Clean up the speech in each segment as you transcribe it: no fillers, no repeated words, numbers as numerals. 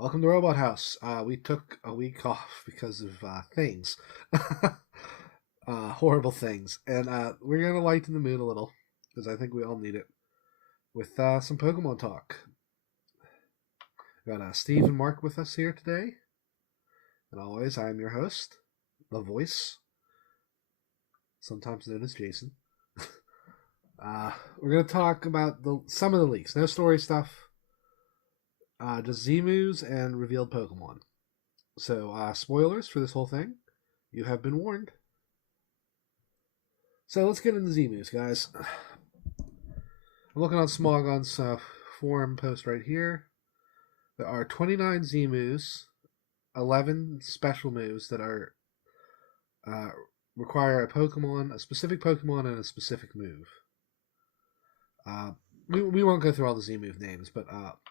Welcome to Robot House. We took a week off because of things, horrible things, and we're gonna lighten the mood a little because I think we all need it with some Pokemon talk. We got Steve and Mark with us here today, and always I am your host, the voice, sometimes known as Jason. We're gonna talk about some of the leaks, no story stuff, just Zemus and revealed Pokemon. So, spoilers for this whole thing. You have been warned. So, let's get into Zemus, guys. I'm looking on Smogon's forum post right here. There are 29 Zemus, 11 special moves that are require a specific Pokemon, and a specific move. We won't go through all the Z move names, but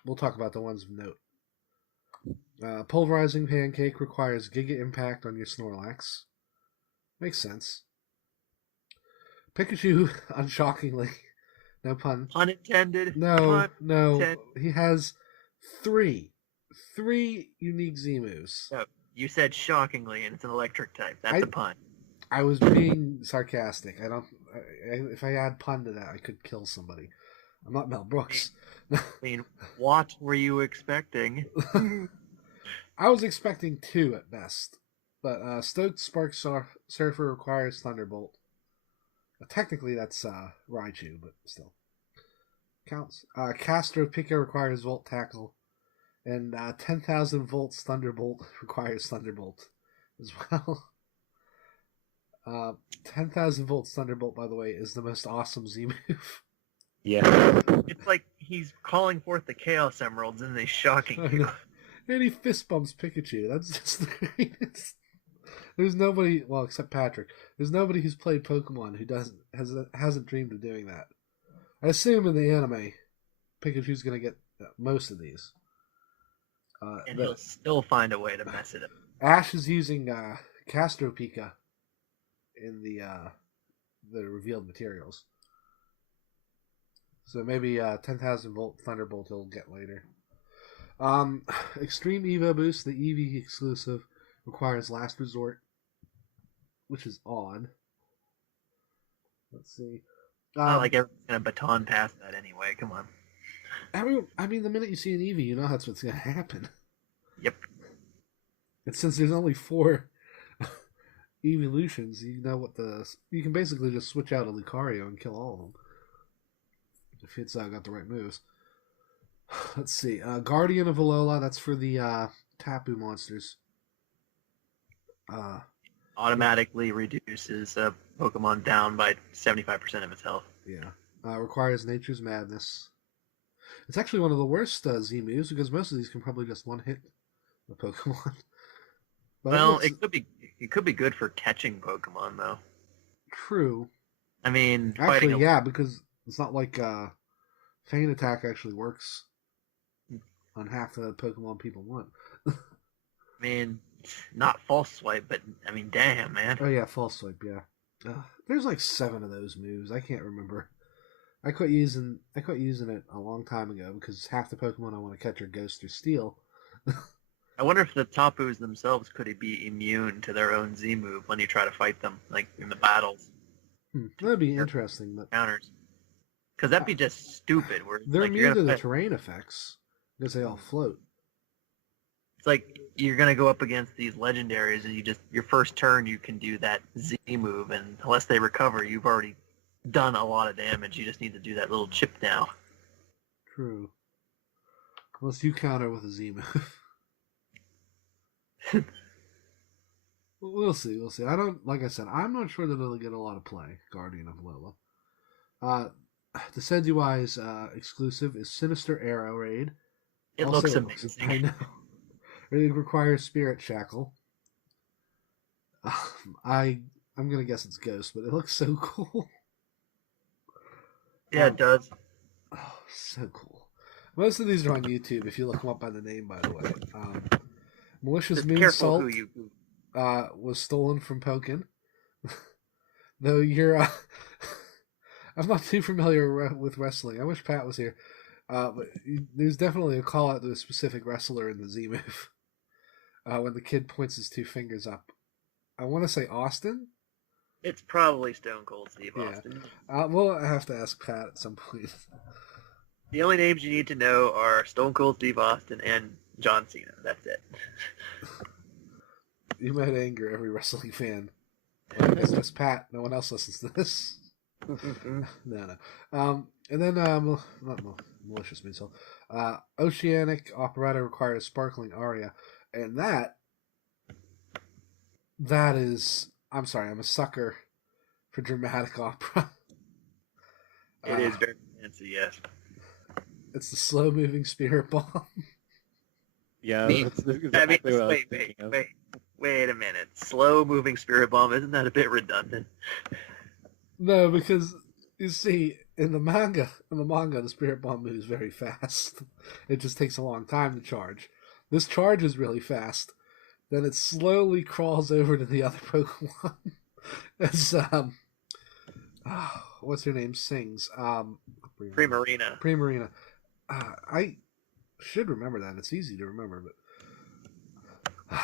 we'll talk about the ones of note. Pulverizing Pancake requires Giga Impact on your Snorlax. Makes sense. Pikachu, unshockingly, no pun. Unintended. No, he has three unique Z moves. No, you said shockingly, and it's an electric type. That's a pun. I was being sarcastic. If I add pun to that, I could kill somebody. I'm not Mel Brooks. I mean, what were you expecting? I was expecting two at best. But Stoked Spark Surfer requires Thunderbolt. Technically, that's Raichu, but still. Counts. Castro Pico requires Volt Tackle. And 10,000 volts Thunderbolt requires Thunderbolt as well. 10,000 volts Thunderbolt, by the way, is the most awesome Z move. Yeah. It's like he's calling forth the Chaos Emeralds and they shocking you. And he fist bumps Pikachu. That's just the greatest. There's nobody, well, except Patrick. There's nobody who's played Pokemon who hasn't dreamed of doing that. I assume in the anime, Pikachu's going to get most of these. And he'll still find a way to mess it up. Ash is using Castro Pika in the revealed materials. So maybe 10,000 volt Thunderbolt he'll get later. Extreme Evo Boost, the EV exclusive, requires Last Resort, which is odd. Let's see. Not like everyone's gonna baton pass that anyway. Come on. I mean, the minute you see an Eevee, you know that's what's gonna happen. Yep. And since there's only 4 evolutions, you know you can basically just switch out a Lucario and kill all of them if it's got the right moves. Let's see. Guardian of Alola, that's for the Tapu monsters. Automatically reduces a Pokemon down by 75% of its health. Yeah. Requires Nature's Madness. It's actually one of the worst Z moves because most of these can probably just one hit the Pokemon. But well, it could be good for catching Pokemon though. True. I mean, actually, yeah, because it's not like Feint Attack actually works on half the Pokemon people want. I mean, not False Swipe, but I mean, damn, man. Oh yeah, False Swipe, yeah. There's like 7 of those moves. I can't remember. I quit using it a long time ago because half the Pokemon I want to catch are Ghost or Steel. I wonder if the Tapus themselves could be immune to their own Z move when you try to fight them, like in the battles. That'd be interesting, but counters. Because that'd be just stupid. Where they're immune to the terrain effects because they all float. It's like you're gonna go up against these legendaries, and your first turn you can do that Z move, and unless they recover, you've already done a lot of damage. You just need to do that little chip now. True. Unless you counter with a Z move. We'll see. Like I said, I'm not sure that it'll get a lot of play. Guardian of Alola. The Senzui's exclusive is Sinister Arrow Raid. It also looks amazing. I know. It requires Spirit Shackle. I'm gonna guess it's Ghost, but it looks so cool. Yeah, it does. Oh, so cool. Most of these are on YouTube. If you look them up by the name, by the way. Malicious Moonsault was stolen from Pokken. Though you're... I'm not too familiar with wrestling. I wish Pat was here. But there's definitely a call out to a specific wrestler in the Z move. When the kid points his two fingers up. I want to say Austin. It's probably Stone Cold Steve Yeah. Austin. We'll have to ask Pat at some point. The only names you need to know are Stone Cold Steve Austin and John Cena. That's it. You might anger every wrestling fan. Well, I guess just Pat. No one else listens to this. No. And then not malicious minsult. Oceanic operetta requires sparkling aria, and that is. I'm sorry. I'm a sucker for dramatic opera. It is very fancy, yes. It's the slow moving spirit bomb. Yeah, that's exactly what I was thinking of. Wait a minute. Slow moving spirit bomb, isn't that a bit redundant? No, because you see, in the manga, the spirit bomb moves very fast. It just takes a long time to charge. This charges really fast. Then it slowly crawls over to the other Pokemon. As what's her name sings? Primarina. Primarina. I should remember that. It's easy to remember, but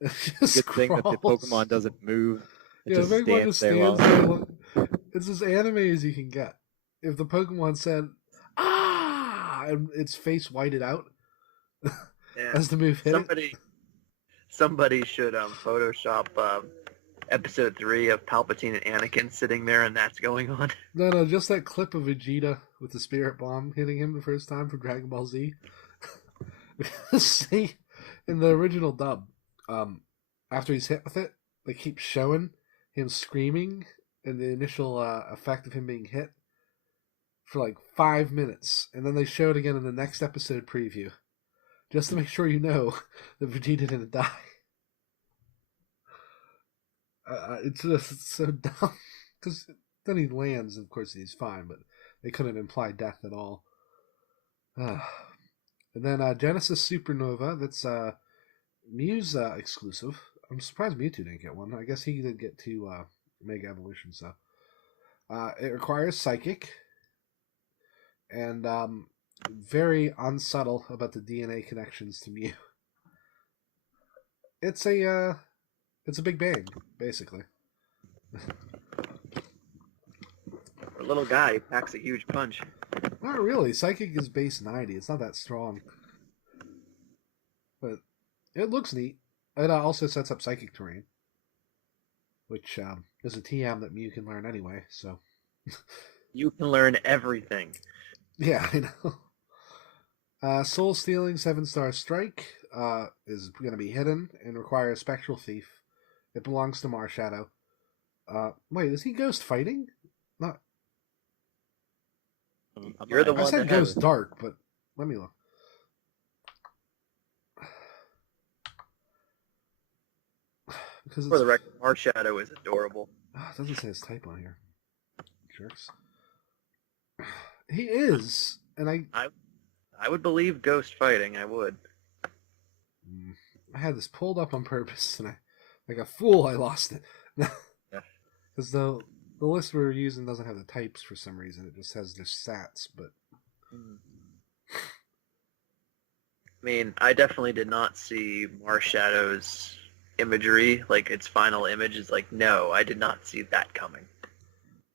it just Good thing that the crawls. Pokemon doesn't move. It Yeah, just the Pokemon just stands stands there. It's as anime as you can get. If the Pokemon said "ah" and its face whited out Yeah. as the move hit it. Somebody should Photoshop episode 3 of Palpatine and Anakin sitting there, and that's going on. No, just that clip of Vegeta with the spirit bomb hitting him the first time for Dragon Ball Z. See, in the original dub, after he's hit with it, they keep showing him screaming and the initial effect of him being hit for like 5 minutes, and then they show it again in the next episode preview, just to make sure you know that Vegeta didn't die. It's just so dumb, because then he lands, and of course he's fine, but they couldn't imply death at all. And then Genesis Supernova, that's Mew's exclusive. I'm surprised Mewtwo didn't get one. I guess he did get 2 Mega Evolutions, so. It requires Psychic, and very unsubtle about the DNA connections to Mew. It's a big bang, basically. For a little guy, he packs a huge punch. Not really. Psychic is base 90. It's not that strong. But it looks neat. It also sets up Psychic terrain, which is a TM that Mew can learn anyway, so... You can learn everything. Yeah, I know. Soul Stealing 7-star Strike is going to be hidden and requires Spectral Thief. It belongs to Marshadow. Wait, is he ghost fighting? Not. You're the I one said that ghost has... dark, but let me look. Because For the record, Marshadow is adorable. it doesn't say his type on here. Jerks. He is, and I would believe ghost fighting. I would. I had this pulled up on purpose, and like a fool, I lost it. Because the list we're using doesn't have the types for some reason. It just has their stats, but... I mean, I definitely did not see Marshadow's imagery, like its final image is like, no, I did not see that coming.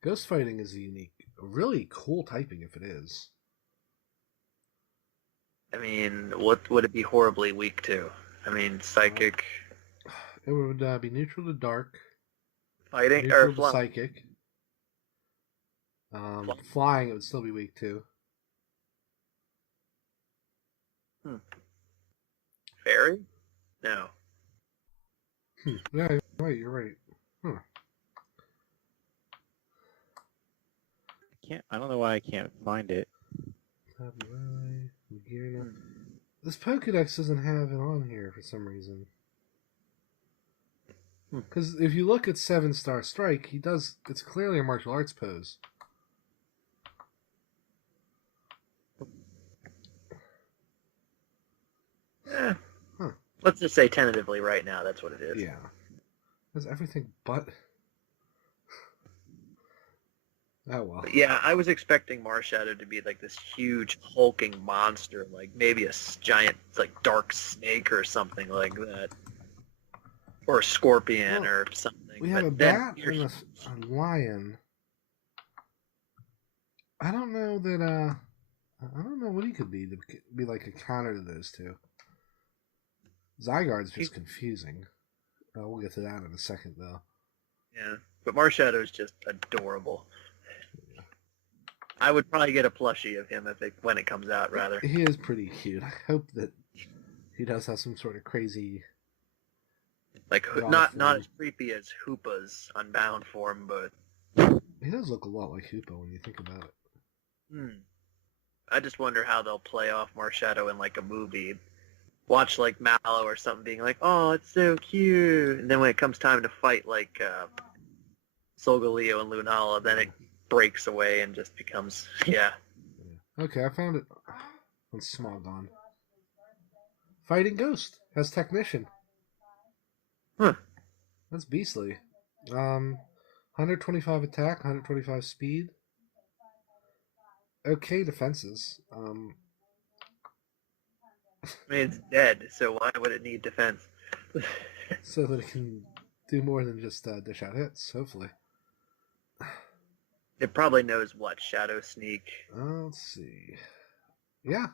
Ghost fighting is a really cool typing if it is. I mean, what would it be horribly weak to? I mean, psychic... It would be neutral to dark. Fighting? Neutral Or to psychic. Flying, it would still be weak too. Fairy? No. Yeah, right, you're right. I don't know why I can't find it. This Pokedex doesn't have it on here for some reason. Because if you look at 7-star Strike, it's clearly a martial arts pose. Let's just say tentatively right now, that's what it is. Yeah. There's everything but... Oh well. But yeah, I was expecting Marshadow to be like this huge hulking monster, like maybe a giant like dark snake or something like that, or a scorpion Well, or something. we have But a then bat here, and a lion. I don't know that. I don't know what he could be to be like a counter to those two. Zygarde's just confusing. We'll get to that in a second, though. yeah, but Marshadow is just adorable. I would probably get a plushie of him when it comes out, rather. He is pretty cute. I hope that he does have some sort of crazy. Like not as creepy as Hoopa's Unbound form, but he does look a lot like Hoopa when you think about it. I just wonder how they'll play off Marshadow in like a movie. Watch like Mallow or something being like, "Oh, it's so cute," and then when it comes time to fight like Solgaleo and Lunala, then it breaks away and just becomes Okay, I found it on Smogon. Fighting Ghost has Technician. Huh. That's beastly. 125 attack, 125 speed. Okay defenses. I mean, it's dead, so why would it need defense? So that it can do more than just dish out hits, hopefully. It probably knows what Shadow Sneak. Let's see. Yeah.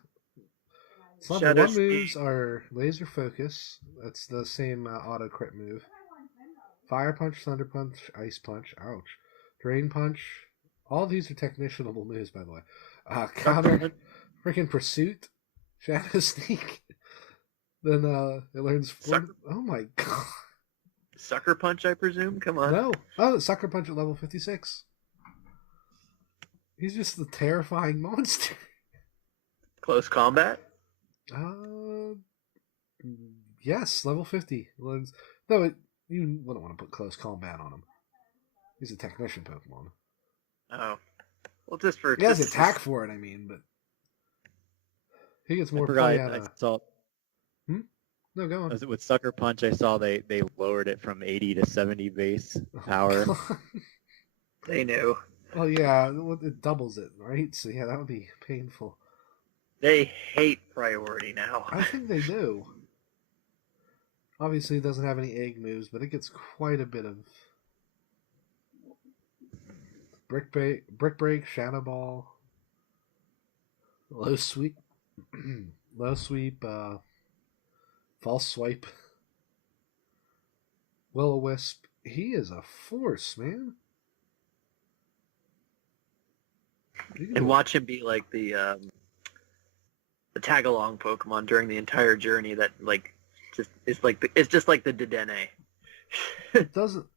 Level Shadow 1 moves Sneak. are Laser Focus. That's the same auto crit move. Fire Punch, Thunder Punch, Ice Punch. Ouch. Drain Punch. All these are technicianable moves, by the way. Counter. Freaking Pursuit. Shadow Sneak. Then it learns... Oh my god. Sucker Punch, I presume? Come on. No. Oh, Sucker Punch at level 56. He's just the terrifying monster. Close combat? Yes, level 50. No, you wouldn't want to put close combat on him. He's a technician Pokemon. Oh. Well, just for... He has attack for it, I mean, but... He gets more play out of... I saw... No, go on. With Sucker Punch, I saw they lowered it from 80 to 70 base power. They knew. Well, yeah, it doubles it, right? So, yeah, that would be painful. They hate priority now. I think they do. Obviously, it doesn't have any egg moves, but it gets quite a bit of... Brick Break, Shadow Ball, Low Sweep, Low Sweep, False Swipe, Will-O-Wisp. He is a force, man. And watch him be like the tag-along Pokemon during the entire journey that like it's just like the Dedenne. It doesn't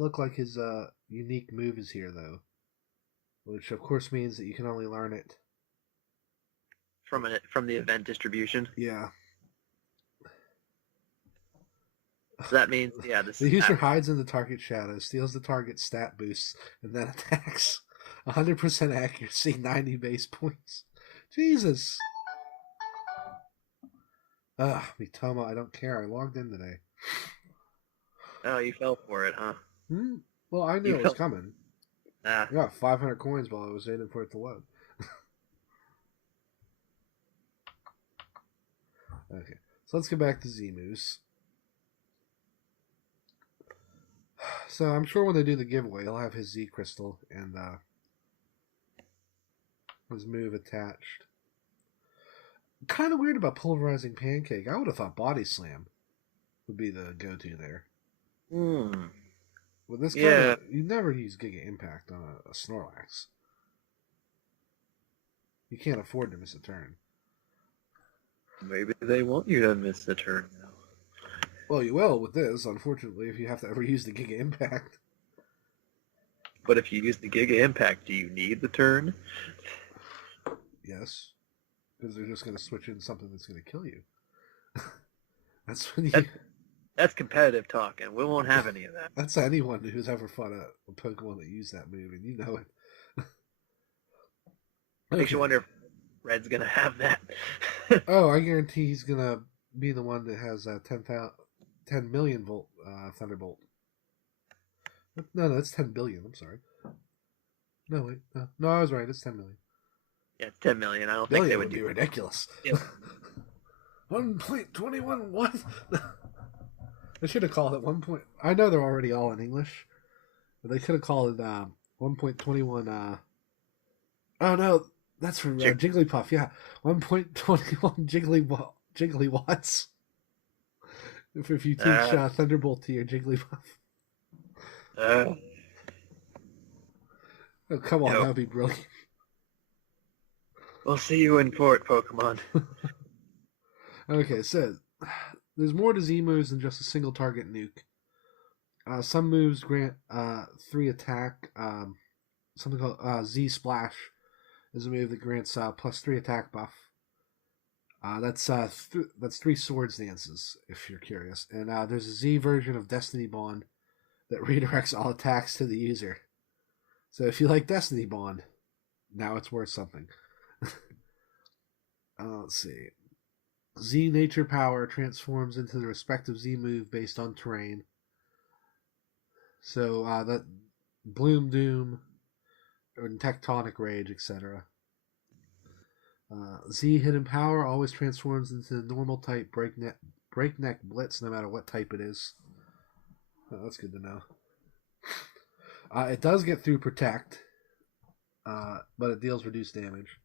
look like his unique move is here though, which of course means that you can only learn it from the event distribution. Yeah. So that means the user hides in the target shadow, steals the target's stat boosts, and then attacks. 100% accuracy, 90 base points. Jesus. Mitoma, I don't care. I logged in today. Oh, you fell for it, huh? Well, I knew it was coming. Ah. I got 500 coins while I was waiting for it to load. Okay, so let's get back to Z-Moves. So I'm sure when they do the giveaway, he'll have his Z Crystal and his move attached. Kind of weird about Pulverizing Pancake. I would have thought Body Slam would be the go-to there. With this guy, you never use Giga Impact on a Snorlax. You can't afford to miss a turn. Maybe they want you to miss a turn now. Well, you will with this, unfortunately, if you have to ever use the Giga Impact. But if you use the Giga Impact, do you need the turn? Yes. Because they're just going to switch in something that's going to kill you. That's when you... That's competitive talk, and we won't have any of that. That's anyone who's ever fought a Pokemon that used that move, and you know it. Makes you wonder if Red's going to have that. Oh, I guarantee he's going to be the one that has 10 million volt Thunderbolt. No, that's 10 billion. I'm sorry. No, wait. No, I was right. It's 10 million. Yeah, it's 10 million. I don't think they Billion would would be do. ridiculous. Yeah. 1.21 what? They should have called it 1. I know they're already all in English, but they could have called it 1.21. Oh no, that's from Jigglypuff. Yeah, 1.21 Jiggly-watts. If you teach Thunderbolt to your Jigglypuff. Oh come on, that would be brilliant. We'll see you in court, Pokemon. Okay, so there's more to Z moves than just a single target nuke. Some moves grant 3 attack. Something called Z Splash is a move that grants plus 3 attack buff. That's 3 swords dances, if you're curious. And there's a Z version of Destiny Bond that redirects all attacks to the user. So if you like Destiny Bond, now it's worth something. Let's see. Z Nature Power transforms into the respective Z move based on terrain. So that Bloom Doom, and Tectonic Rage, etc. Z Hidden Power always transforms into the normal type breakneck Blitz, no matter what type it is. Oh, that's good to know. It does get through Protect, but it deals reduced damage.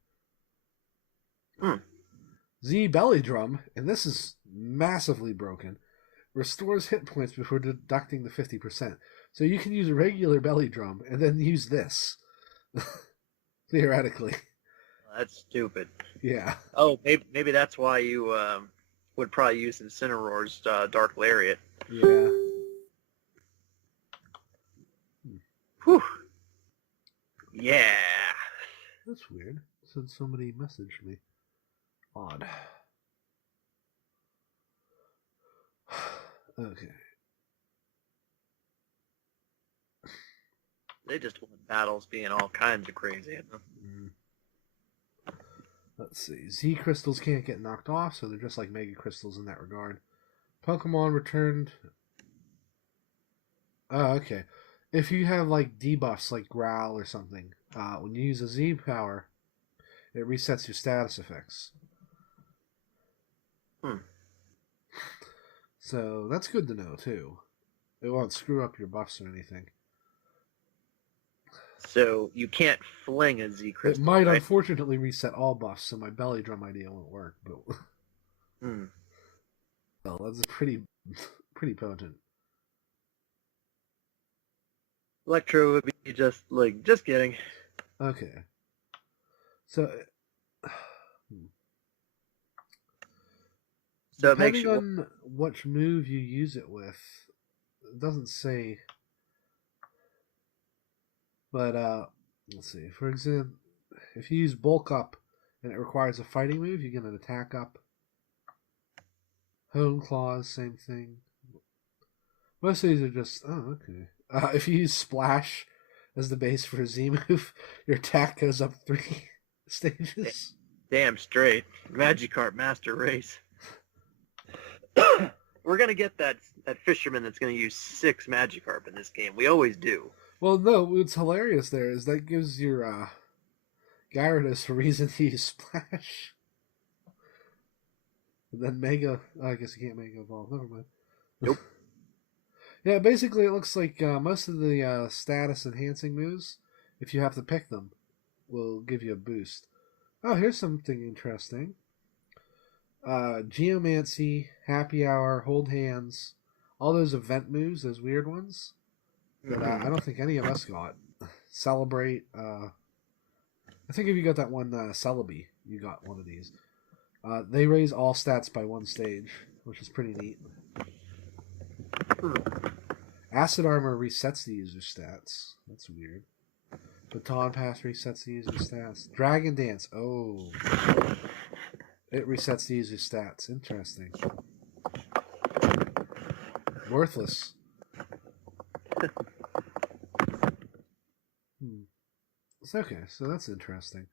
Z Belly Drum, and this is massively broken, restores hit points before deducting the 50%. So you can use a regular Belly Drum and then use this. Theoretically. That's stupid. Yeah. Oh, maybe that's why you would probably use Incineroar's Dark Lariat. Yeah. Whew. Yeah. That's weird. Said somebody messaged me. Odd. Okay. They just won battles being all kinds of crazy. Let's see. Z crystals can't get knocked off, so they're just like Mega Crystals in that regard. Pokemon returned. Oh, okay. If you have like debuffs like Growl or something, when you use a Z power, it resets your status effects. So that's good to know too. It won't screw up your buffs or anything. So you can't fling a Z crystal. It might right? unfortunately reset all buffs, so my Belly Drum idea won't work. But well, that's pretty potent. Electro would be just kidding. Okay. So So it makes depending you on which move you use it with, it doesn't say. But let's see. For example, if you use Bulk Up and it requires a fighting move, you get an attack up. Hone Claws, same thing. Most of these are just okay. If you use Splash as the base for a Z move, your attack goes up 3 stages. Damn straight. Magikarp Master Race. We're gonna get that fisherman that's gonna use 6 Magikarp in this game. We always do. Well, no, what's hilarious there is that gives your Gyarados a reason to use Splash. And then Mega. I guess you can't Mega Evolve. Never mind. Nope. Yeah, basically it looks like most of the status enhancing moves, if you have to pick them, will give you a boost. Oh, here's something interesting. Geomancy, Happy Hour, Hold Hands, all those event moves, those weird ones that I don't think any of us got. Celebrate. I think if you got that one Celebi, you got one of these. They raise all stats by 1 stage, which is pretty neat. Acid Armor resets the user's stats. That's weird. Baton Pass resets the user's stats. Dragon Dance. Oh. It resets the user's stats. Interesting. Worthless. It's okay, so that's interesting.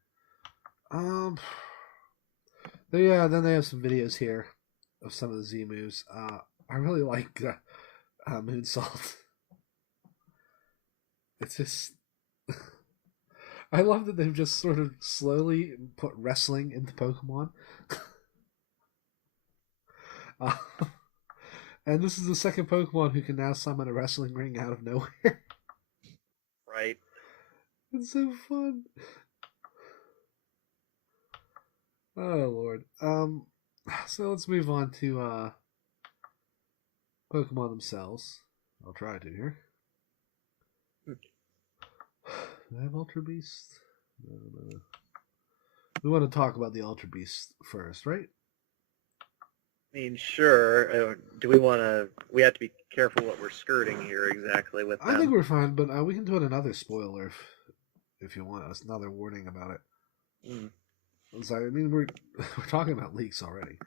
Then they have some videos here of some of the Z moves. I really like Moonsault. It's just I love that they've just sort of slowly put wrestling into Pokemon. uh, and this is the second Pokemon who can now summon a wrestling ring out of nowhere. Right. It's so fun. Oh Lord. So let's move on to Pokemon themselves. I'll try to here. Do I have Ultra Beast? No. We want to talk about the Ultra Beast first, right? I mean, sure. Do we want to? We have to be careful what we're skirting here exactly with them. I think we're fine, but we can do another spoiler if you want us. Another warning about it. So, I mean, we're talking about leaks already.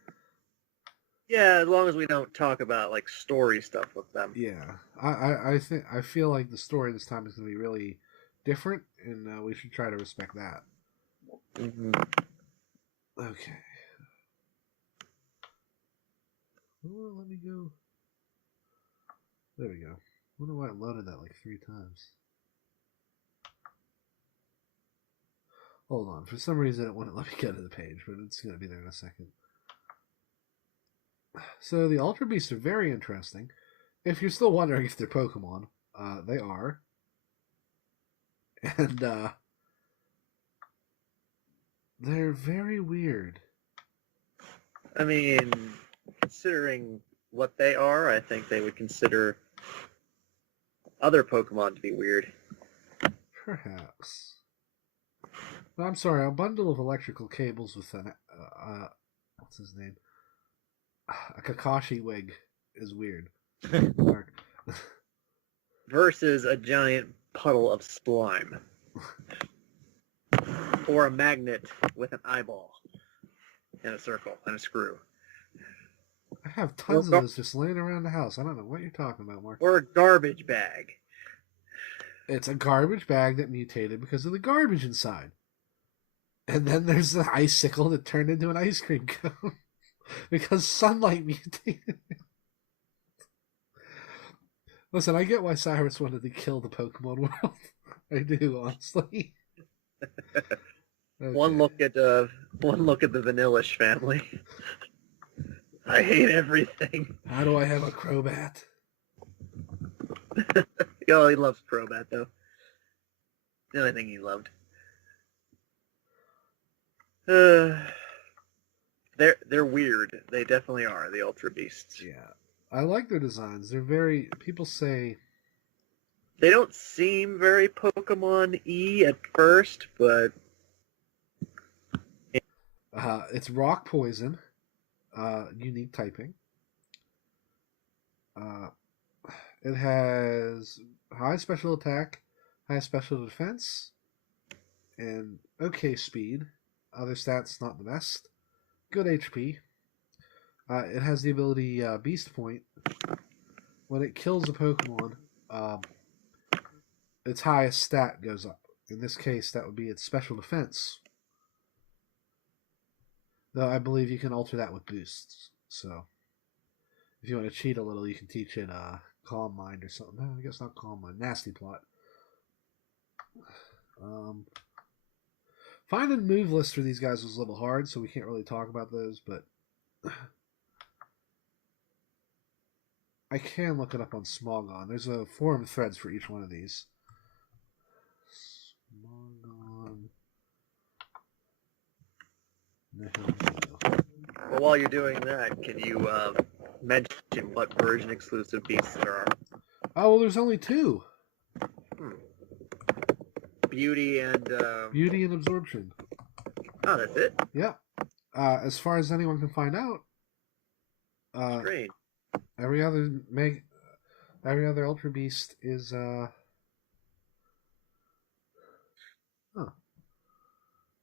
Yeah, as long as we don't talk about like story stuff with them. Yeah, I feel like the story this time is going to be really different, and we should try to respect that. Mm-hmm. Okay. Oh, let me go. There we go. I wonder why I loaded that like 3 times. Hold on. For some reason, it wouldn't let me go to the page, but it's going to be there in a second. So the Ultra Beasts are very interesting. If you're still wondering if they're Pokemon, they are. And they're very weird. I mean, considering what they are, I think they would consider other Pokemon to be weird. Perhaps. No, I'm sorry, a bundle of electrical cables with an what's his name? A Kakashi wig is weird. Versus a giant puddle of slime. Or a magnet with an eyeball. And a circle and a screw. I have tons of those just laying around the house. I don't know what you're talking about, Mark. Or a garbage bag. It's a garbage bag that mutated because of the garbage inside. And then there's the icicle that turned into an ice cream cone because sunlight mutated. Listen, I get why Cyrus wanted to kill the Pokemon world. I do, honestly. Okay. One look at the Vanillish family. I hate everything. How do I have a Crobat? Oh, he loves Crobat though. The only thing he loved. They're weird. They definitely are, the Ultra Beasts. Yeah. I like their designs. They're very... People say... They don't seem very Pokemon-y at first, but... it's rock poison. Unique typing. It has high special attack, high special defense, and okay speed. Other stats not the best. Good HP. It has the ability Beast Point. When it kills a Pokemon, its highest stat goes up. In this case, that would be its special defense. Though I believe you can alter that with boosts. So, if you want to cheat a little, you can teach it Calm Mind or something. No, I guess not Calm Mind. Nasty Plot. Finding move lists for these guys was a little hard, so we can't really talk about those, but I can look it up on Smogon. There's a forum threads for each one of these. Smogon. No. Well, while you're doing that, can you mention what version exclusive beasts there are? Oh, well, there's only 2. Beauty and... Beauty and Absorption. Oh, that's it? Yeah. As far as anyone can find out, Strange. every other Ultra Beast is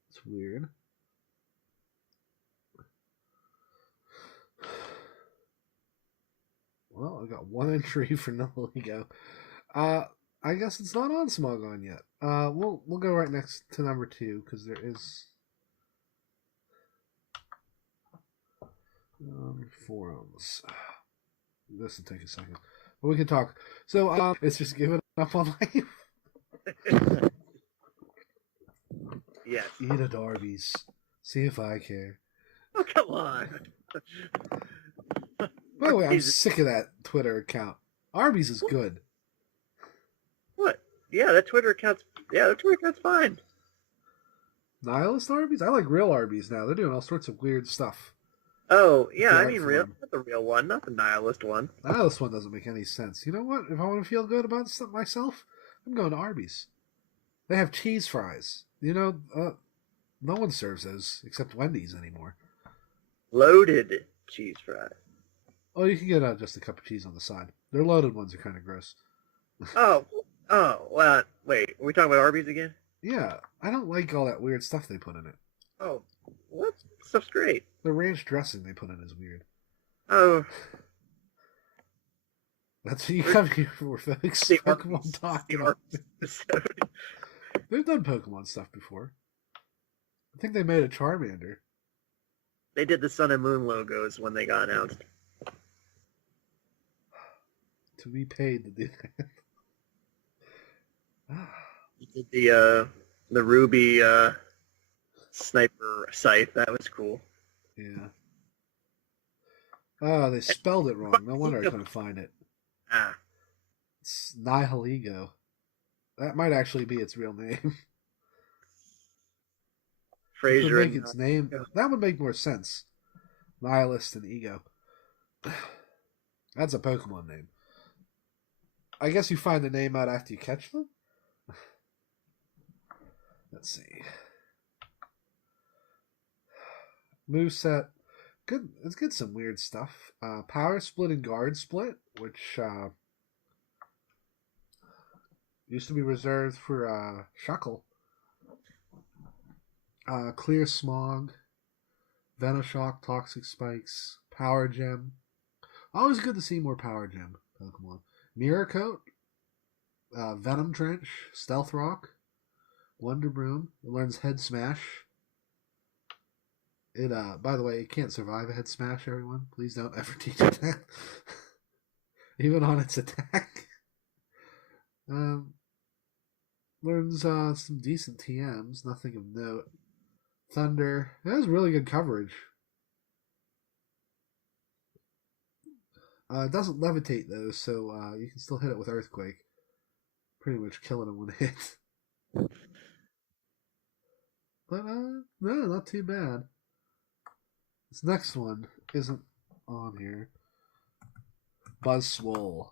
it's weird. Well, I got 1 entry for Nihilego. I guess it's not on Smogon yet. We'll go right next to number 2 because there is forums. This will take a second, but we can talk. So it's just giving up on life. Yes. Eat at Arby's. See if I care. Oh, come on. By the way, I'm Arby's- sick of that Twitter account. Arby's is good. What? Yeah, that Twitter account's fine. Nihilist Arby's? I like real Arby's now. They're doing all sorts of weird stuff. Oh, yeah, The I art mean real, form. not the real one, not the nihilist one. Nihilist one doesn't make any sense. You know what? If I want to feel good about stuff myself, I'm going to Arby's. They have cheese fries. You know, no one serves those except Wendy's anymore. Loaded cheese fries. Oh, you can get just a cup of cheese on the side. Their loaded ones are kind of gross. Oh, well, wait, are we talking about Arby's again? Yeah, I don't like all that weird stuff they put in it. Oh, what? Stuff's great. The ranch dressing they put in is weird. Oh, That's what you come here for, folks. the Pokemon Arby's, talk. the Arby's episode. They've done Pokemon stuff before. I think they made a Charmander. They did the Sun and Moon logos when they got announced. To be paid to do that. They did the Ruby sniper scythe. That was cool. Yeah. Oh, they spelled it wrong. No wonder I couldn't find it. Ah, It's Nihiligo. That might actually be its real name. Which would Fraser make and its name. That would make more sense. Nihilist and Ego. That's a Pokemon name. I guess you find the name out after you catch them? Let's see. Moveset. Good. Let's get some weird stuff. Power Split and Guard Split, which used to be reserved for Shuckle. Clear Smog. Venoshock, Toxic Spikes, Power Gem. Always good to see more Power Gem Pokemon. Mirror Coat, Venom Trench, Stealth Rock, Wonder Broom. It learns Head Smash. It by the way, it can't survive a Head Smash, everyone. Please don't ever teach it that. Even on its attack. Learns some decent TMs, nothing of note. Thunder. It has really good coverage. It doesn't levitate though, so you can still hit it with Earthquake. Pretty much killing it one hit. But no, not too bad. This next one isn't on here. Buzzswole.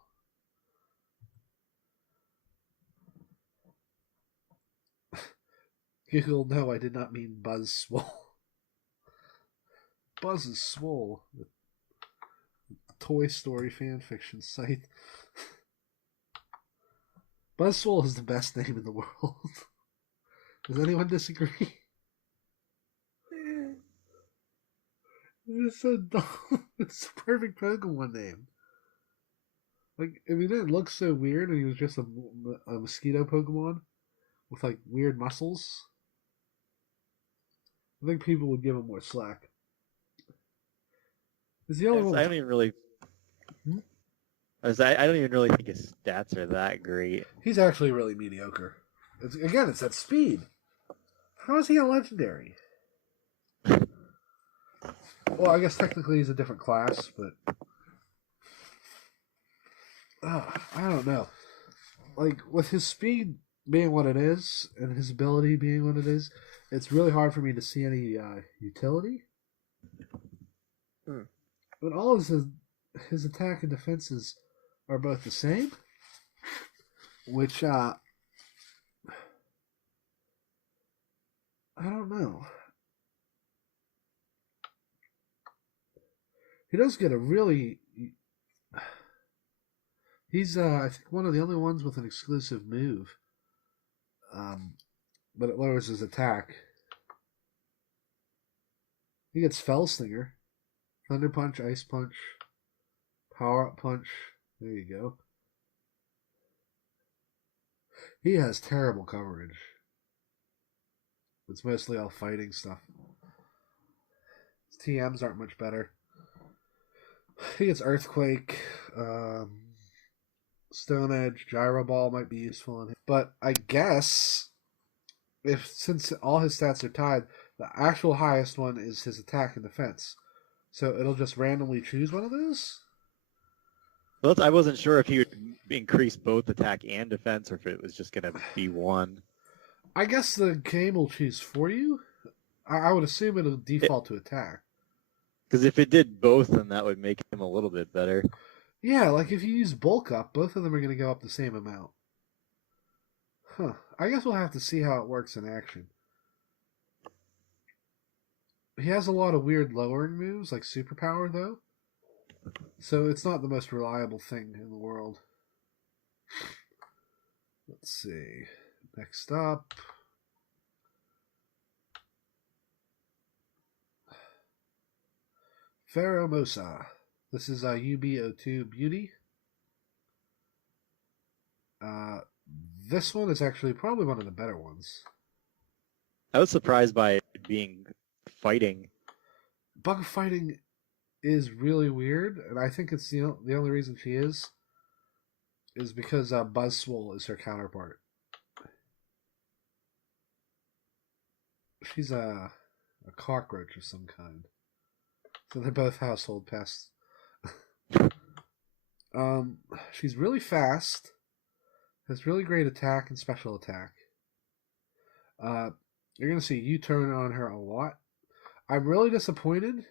Google, no, I did not mean Buzzswole. Buzz is swole. The Toy Story fanfiction site. Buzzswole is the best name in the world. Does anyone disagree? It's so dumb. It's the perfect Pokemon name. Like, I mean, it looks so weird, and he was just a mosquito Pokemon with like weird muscles. I think people would give him more slack. Is the only one? I don't even really. I don't even really think his stats are that great. He's actually really mediocre. It's that speed. How is he a legendary? Well, I guess technically he's a different class, but I don't know. Like, with his speed being what it is, and his ability being what it is, it's really hard for me to see any utility. But all of his attack and defenses are both the same, which I don't know. He does get a really. He's I think one of the only ones with an exclusive move. But it lowers his attack. He gets Fell Stinger, Thunder Punch, Ice Punch, Power Up Punch. There you go. He has terrible coverage. It's mostly all fighting stuff. His TMs aren't much better. He gets Earthquake, Stone Edge, Gyro Ball might be useful in him. But I guess if since all his stats are tied, the actual highest one is his attack and defense. So it'll just randomly choose one of those? Well, I wasn't sure if he would increase both attack and defense, or if it was just going to be one. I guess the game will choose for you. I would assume it'll default to attack. Because if it did both, then that would make him a little bit better. Yeah, like if you use bulk up, both of them are going to go up the same amount. Huh. I guess we'll have to see how it works in action. He has a lot of weird lowering moves, like superpower, though. So it's not the most reliable thing in the world. Let's see. Next up. Pheromosa. This is a UB02 Beauty. This one is actually probably one of the better ones. I was surprised by it being fighting. Bug fighting is really weird, and I think it's the only reason she is because Buzzswole is her counterpart. She's a cockroach of some kind. So they're both household pests. She's really fast. Has really great attack and special attack. You're gonna see U-turn on her a lot. I'm really disappointed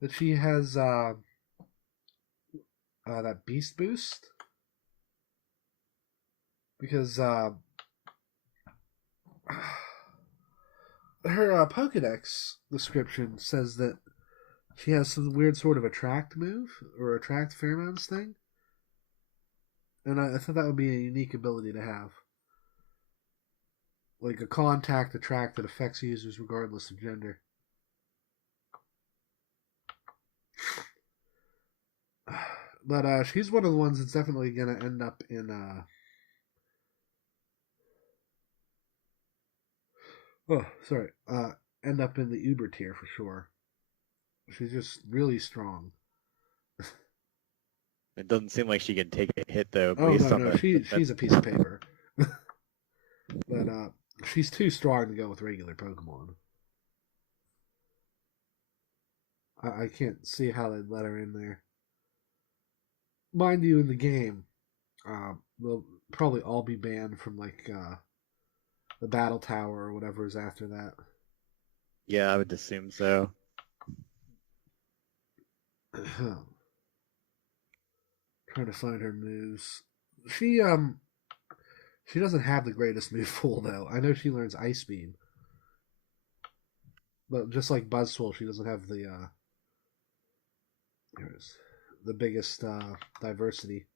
that she has that beast boost, because her Pokedex description says that she has some weird sort of attract move or attract pheromones thing. And I thought that would be a unique ability to have. Like a contact attract that affects users regardless of gender. But she's one of the ones that's definitely going to end up in... end up in the Uber tier for sure. She's just really strong. It doesn't seem like she can take a hit, though. Oh, no. She's a piece of paper. But she's too strong to go with regular Pokemon. I can't see how they'd let her in there. Mind you, in the game, they'll probably all be banned from, like, the Battle Tower or whatever is after that. Yeah, I would assume so. Trying to find her moves. She doesn't have the greatest move pool though. I know she learns Ice Beam, but just like Buzzswole, she doesn't have the biggest diversity.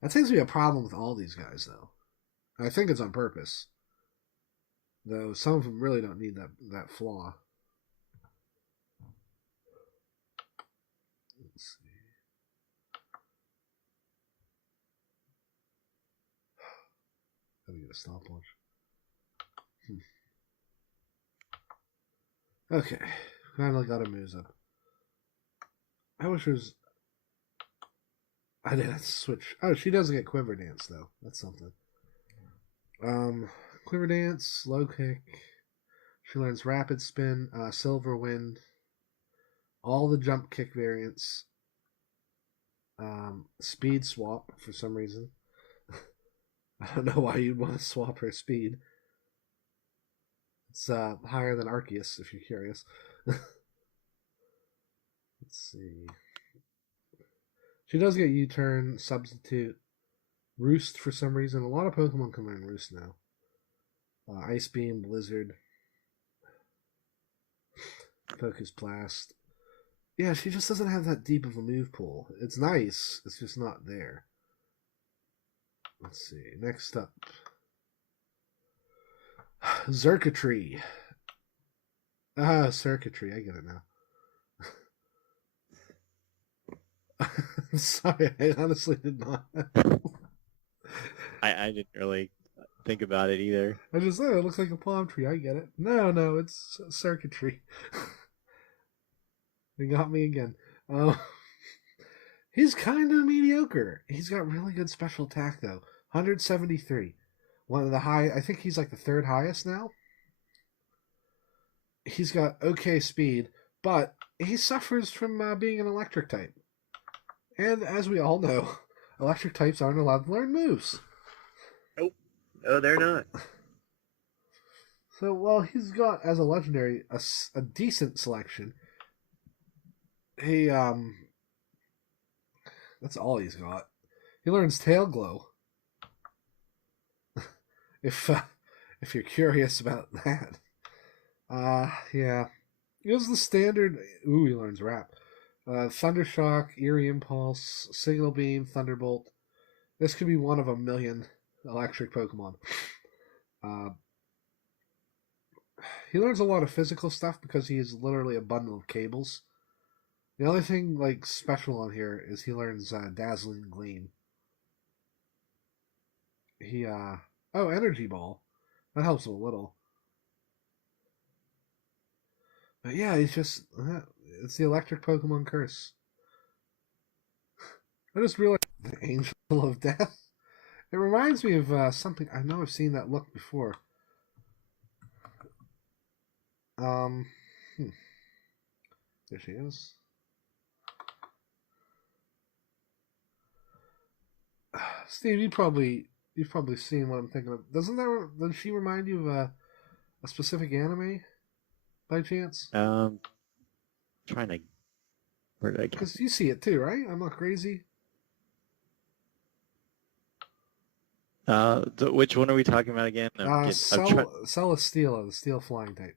That seems to be a problem with all these guys though. And I think it's on purpose. Though some of them really don't need that flaw. Let's see. Let me get a stopwatch. Okay. Finally got her moves up. I wish there was... I didn't switch. Oh, she doesn't get Quiver Dance, though. That's something. Quiver Dance, Slow Kick. She learns Rapid Spin, Silver Wind. All the Jump Kick variants. Speed Swap, for some reason. I don't know why you'd want to swap her speed. It's higher than Arceus, if you're curious. Let's see. She does get U-turn, Substitute, Roost for some reason. A lot of Pokemon can learn Roost now. Ice Beam, Blizzard, Focus Blast. Yeah, she just doesn't have that deep of a move pool. It's nice, it's just not there. Let's see. Next up. Circuitry. Circuitry. I get it now. Sorry, I honestly did not. I didn't really think about it either. I just said it looks like a palm tree. I get it. No, it's circuitry. They got me again. He's kind of mediocre. He's got really good special attack, though. 173. One of the high. I think he's like the third highest now. He's got okay speed, but he suffers from being an electric type. And as we all know, electric types aren't allowed to learn moves. Nope. No, they're not. So while he's got, as a legendary, a decent selection, he, that's all he's got. He learns Tail Glow. if you're curious about that. Yeah. It was the standard. Ooh, he learns Rap. Thundershock, Eerie Impulse, Signal Beam, Thunderbolt. This could be one of a million electric Pokemon. He learns a lot of physical stuff because he is literally a bundle of cables. The only thing like special on here is he learns Dazzling Gleam. Energy Ball. That helps him a little. But yeah, he's just it's the electric Pokemon curse. I just realized the Angel of Death. It reminds me of something. I know I've seen that look before. There she is. Steve, you've probably seen what I'm thinking of. Does she remind you of a specific anime by chance? Trying to. Where did I get? Because you see it too, right? I'm not crazy. Which one are we talking about again? Celesteela, the steel flying type.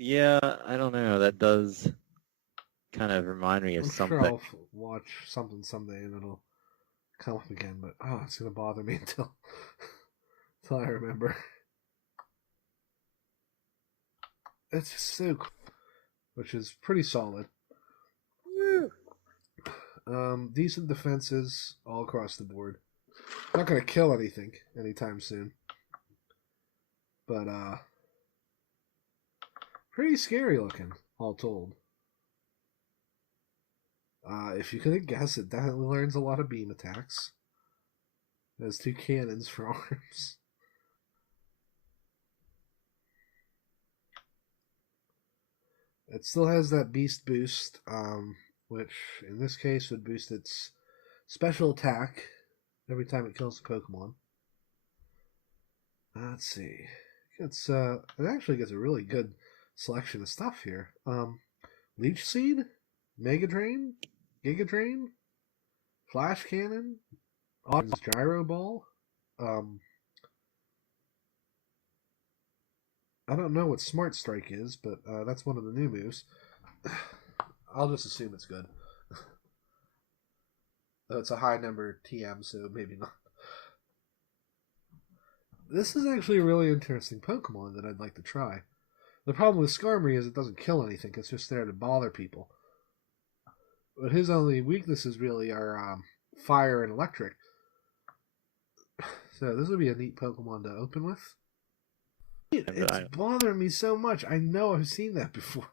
Yeah, I don't know. That does kind of remind me of I'm something. sure I'll watch something someday and it'll come up again, but it's gonna bother me until I remember. It's just so cool, which is pretty solid. Decent defenses all across the board. Not gonna kill anything anytime soon, but pretty scary looking, all told. If you couldn't guess, it definitely learns a lot of beam attacks. It has 2 cannons for arms. It still has that beast boost, which in this case would boost its special attack every time it kills a Pokemon. Let's see. It actually gets a really good selection of stuff here. Leech Seed, Mega Drain, Giga Drain, Flash Cannon, Gyro Ball. I don't know what Smart Strike is, but that's one of the new moves. I'll just assume it's good. It's a high number TM, so maybe not. This is actually a really interesting Pokemon that I'd like to try. The problem with Skarmory is it doesn't kill anything. It's just there to bother people. But his only weaknesses really are fire and electric. So this would be a neat Pokemon to open with. It's bothering me so much. I know I've seen that before.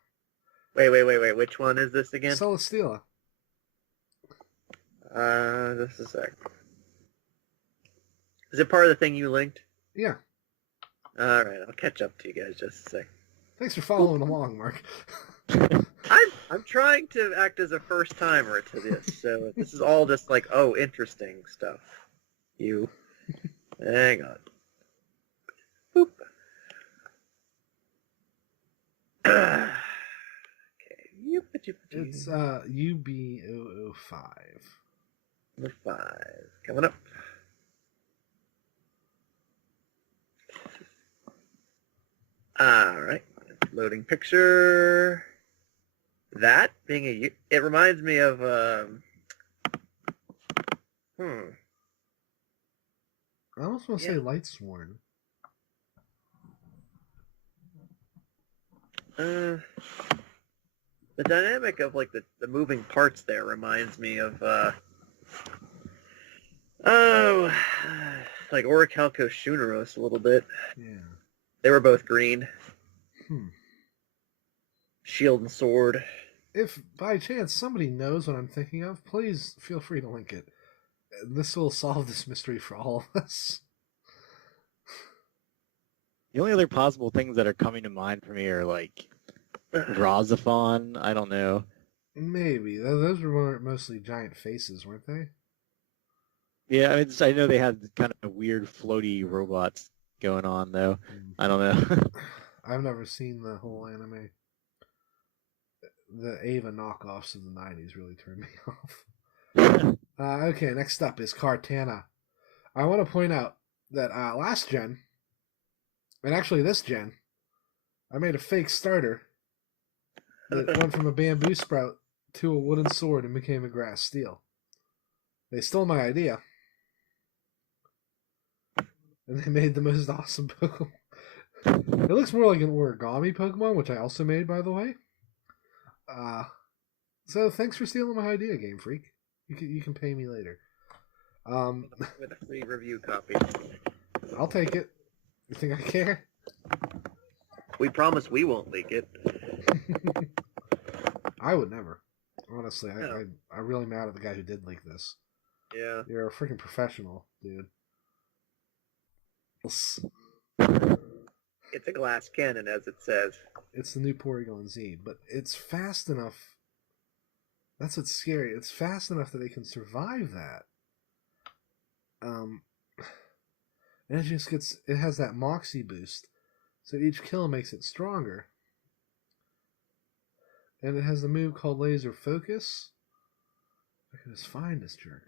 Wait. Which one is this again? Celesteela. Just a sec. Is it part of the thing you linked? Yeah. Alright, I'll catch up to you guys just a sec. Thanks for following along, Mark. I'm trying to act as a first timer to this, so this is all just like, oh, interesting stuff. Hang on. Boop. Okay. It's UB005. Number 5. Coming up. Alright. Loading picture. That being it reminds me of I almost want to say Lightsworn. The dynamic of like the moving parts there reminds me of like Orichalco Shuneros a little bit. Yeah. They were both green. Shield and sword. If by chance somebody knows what I'm thinking of, please feel free to link it. this will solve this mystery for all of us. The only other possible things that are coming to mind for me are like Drozophon. I don't know. Maybe those were mostly giant faces, weren't they? Yeah, I know they had kind of weird floaty robots going on though. I don't know. I've never seen the whole anime. The Ava knockoffs of the '90s really turned me off. Okay, next up is Cartana. I want to point out that last gen, and actually this gen, I made a fake starter that went from a bamboo sprout to a wooden sword and became a grass steel. They stole my idea. And they made the most awesome Pokemon. It looks more like an origami Pokemon, which I also made, by the way. So thanks for stealing my idea, Game Freak. You can pay me later. With a free review copy. I'll take it. You think I care? We promise we won't leak it. I would never. Honestly, No. I'm really mad at the guy who did leak this. Yeah. You're a freaking professional, dude. It's a glass cannon, as it says. It's the new Porygon Z, but it's fast enough. That's what's scary. It's fast enough that it can survive that. And it has that Moxie boost, so each kill makes it stronger. And it has the move called Laser Focus. I can just find this jerk.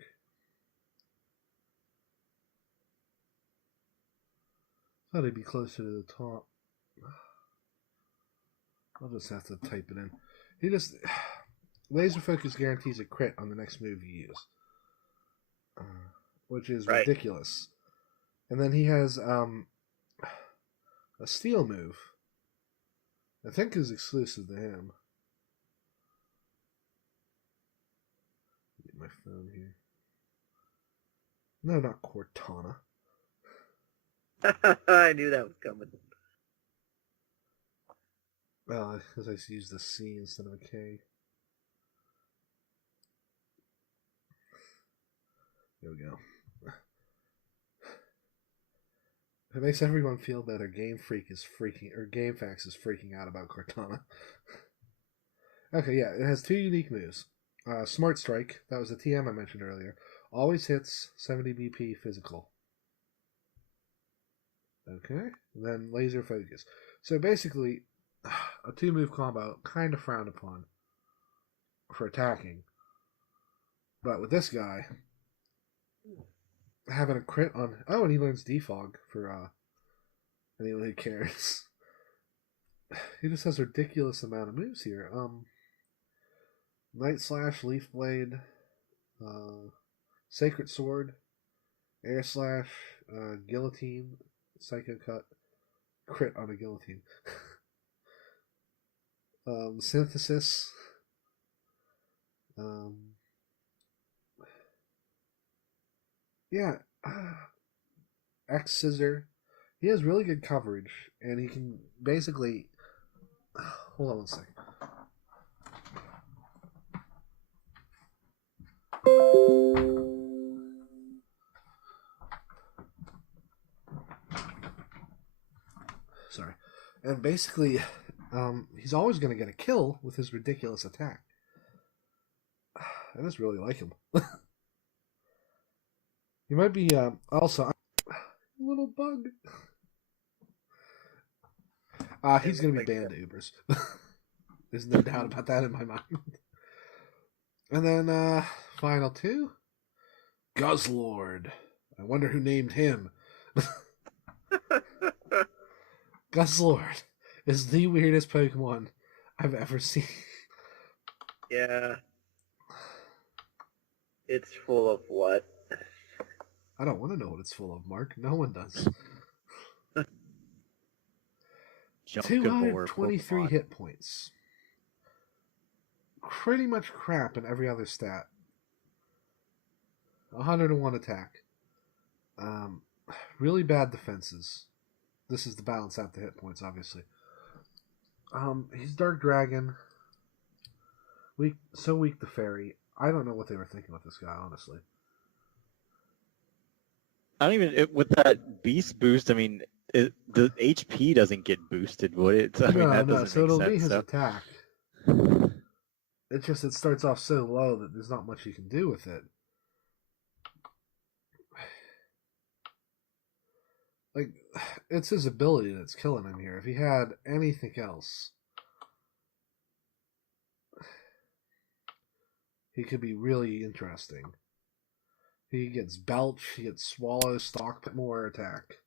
Thought he'd be closer to the top. I'll just have to type it in. Laser Focus guarantees a crit on the next move you use, which is ridiculous. And then he has a Steel move. I think is exclusive to him. Get my phone here. No, not Cortana. I knew that was coming. Well, because I used the C instead of a K. There we go. If it makes everyone feel better, Game Freak is freaking, or GameFAQs is freaking out about Cortana. Okay, yeah, it has two unique moves. Smart Strike, that was the TM I mentioned earlier. Always hits 70 BP physical. Okay, and then Laser Focus. So basically, a two-move combo, kind of frowned upon for attacking. But with this guy, having a crit on... Oh, and he learns Defog for anyone who cares. He just has a ridiculous amount of moves here. Night Slash, Leaf Blade, Sacred Sword, Air Slash, Guillotine, Psycho Cut, crit on a Guillotine. Synthesis. Yeah. X Scissor. He has really good coverage, and he can basically... Hold on one second. Sorry. And basically, he's always going to get a kill with his ridiculous attack. I just really like him. He might be also little bug. He's going to be banned to Ubers. There's no doubt about that in my mind. And then final two, Guzzlord. I wonder who named him. Guzzlord is the weirdest Pokemon I've ever seen. Yeah. It's full of what? I don't want to know what it's full of, Mark. No one does. 223 hit points. Pretty much crap in every other stat. 101 attack. Really bad defenses. This is to balance out the hit points, obviously. He's Dark Dragon. Weak to Fairy. I don't know what they were thinking with this guy, honestly. I don't even with that beast boost. I mean, the HP doesn't get boosted, would it? I mean, No, that no. doesn't So make it'll be sense. his So attack. It's just it starts off so low that there's not much you can do with it. Like, it's his ability that's killing him here. If he had anything else, he could be really interesting. He gets Belch, he gets Swallow, Stock, more attack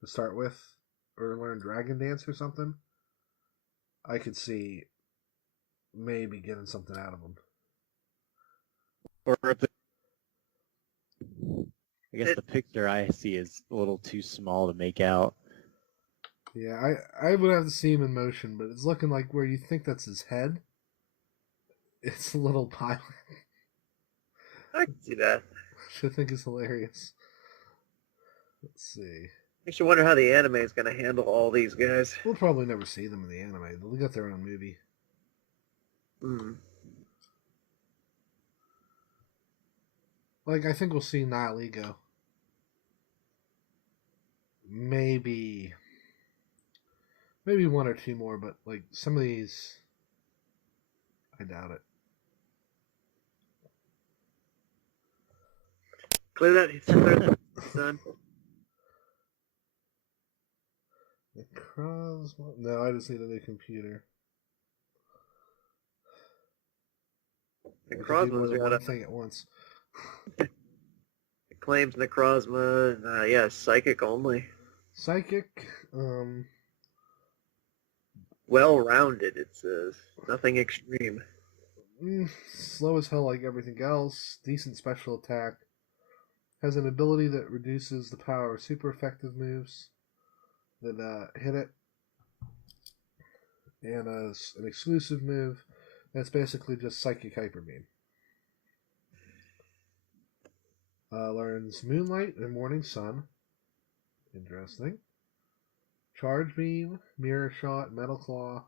to start with, or learn Dragon Dance or something. I could see maybe getting something out of him. or if I guess the picture I see is a little too small to make out. Yeah, I would have to see him in motion, but it's looking like where you think that's his head, it's a little pilot. I can see that. Which I think is hilarious. Let's see. Makes you wonder how the anime is going to handle all these guys. We'll probably never see them in the anime. They'll get their own movie. Hmm. Like, I think we'll see Nile go. Maybe one or two more, but like some of these, I doubt it. Clear that, son. No, I just need a new computer. Necrozma's got one thing at once. It claims Necrozma. Yeah, psychic only. Psychic, Well-rounded, it says. Nothing extreme. slow as hell like everything else. Decent special attack. Has an ability that reduces the power of super effective moves that hit it. And an exclusive move that's basically just Psychic Hyper Beam. Learns Moonlight and Morning Sun. Interesting. Charge Beam, Mirror Shot, Metal Claw,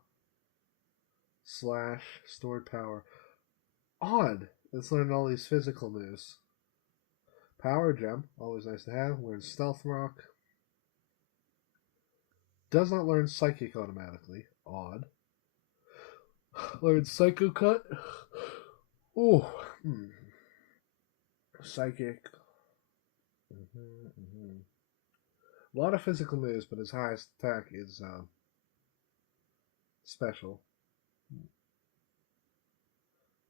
Slash, Stored Power. Odd. It's learned all these physical moves. Power Gem, always nice to have. Learns Stealth Rock. Does not learn Psychic automatically. Odd. Learns Psycho Cut. Oh. Psychic. A lot of physical moves, but his highest attack is special.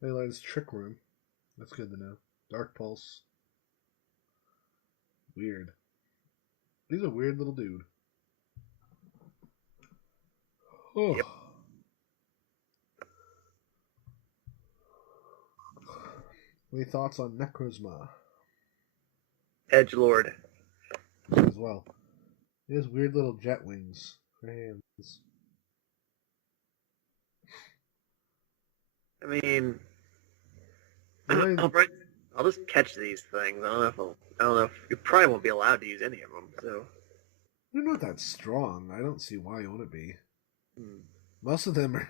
He learns Trick Room. That's good to know. Dark Pulse. Weird. He's a weird little dude. Oh. Yep. Any thoughts on Necrozma? Edgelord. As well. He has weird little jet wings for hands. I mean, I'll just catch these things. I don't know if you probably won't be allowed to use any of them. So they're not that strong. I don't see why you wouldn't be. Most of them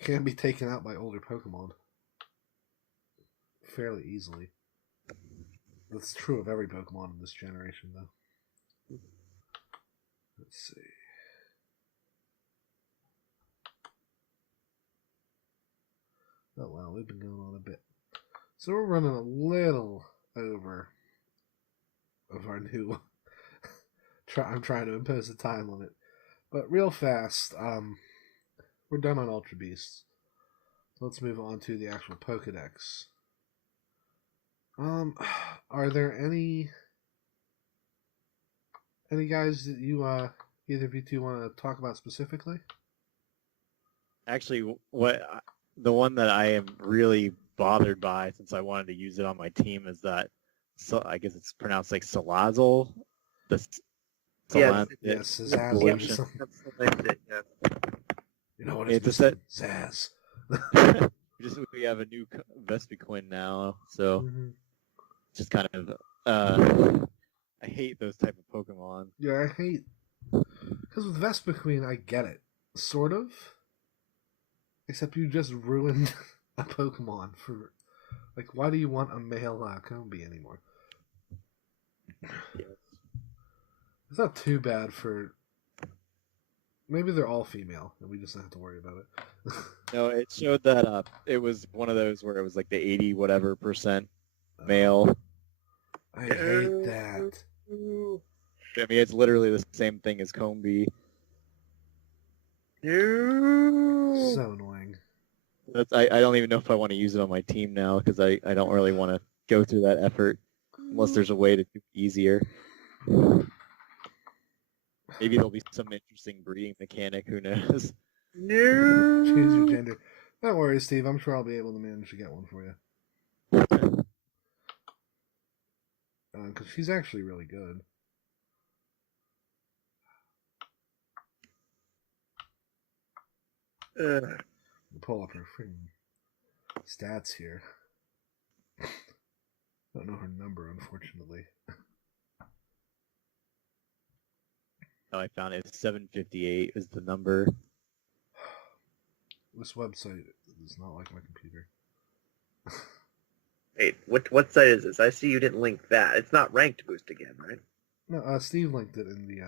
can be taken out by older Pokemon fairly easily. That's true of every Pokemon in this generation, though. Let's see. Oh wow, we've been going on a bit. So we're running a little over of our new. I'm trying to impose a time limit, but real fast. We're done on Ultra Beasts. So let's move on to the actual Pokedex. Are there any guys that you either of you two want to talk about specifically? Actually, the one that I am really bothered by, since I wanted to use it on my team, is that. So I guess it's pronounced like Salazzle. Yes, Zaz. Yeah. You know what it's Zaz. We have a new Vespiquen now, so just kind of I hate those type of Pokemon. Yeah, I hate because with Vespiquen I get it, sort of. Except you just ruined a Pokemon for why do you want a male Combi anymore? Yeah. It's not too bad for. Maybe they're all female, and we just don't have to worry about it. No, it showed that it was one of those where it was like the 80 whatever percent male. I hate that. I mean, it's literally the same thing as Combi. So annoying. I don't even know if I want to use it on my team now because I don't really want to go through that effort unless there's a way to do it easier. Maybe there'll be some interesting breeding mechanic. Who knows? No. Choose your gender. Don't worry, Steve. I'm sure I'll be able to manage to get one for you. Because she's actually really good. Pull up her freaking stats here. Don't know her number, unfortunately. Oh, I found it. 758 is the number. This website is not like my computer. Wait, what site is this? I see you didn't link that. It's not ranked boost again, right? No, Steve linked it in the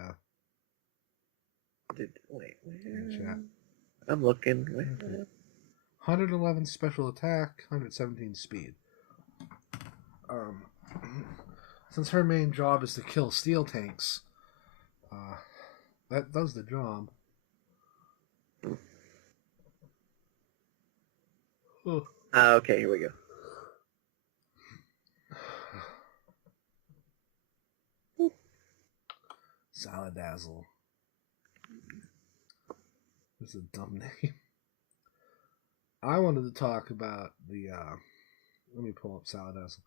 Wait, chat. I'm looking. Okay. 111 special attack, 117 speed. Since her main job is to kill steel tanks, that does the job. Okay, here we go. Saladazzle. That's a dumb name. I wanted to talk about the. Let me pull up Saladazzle.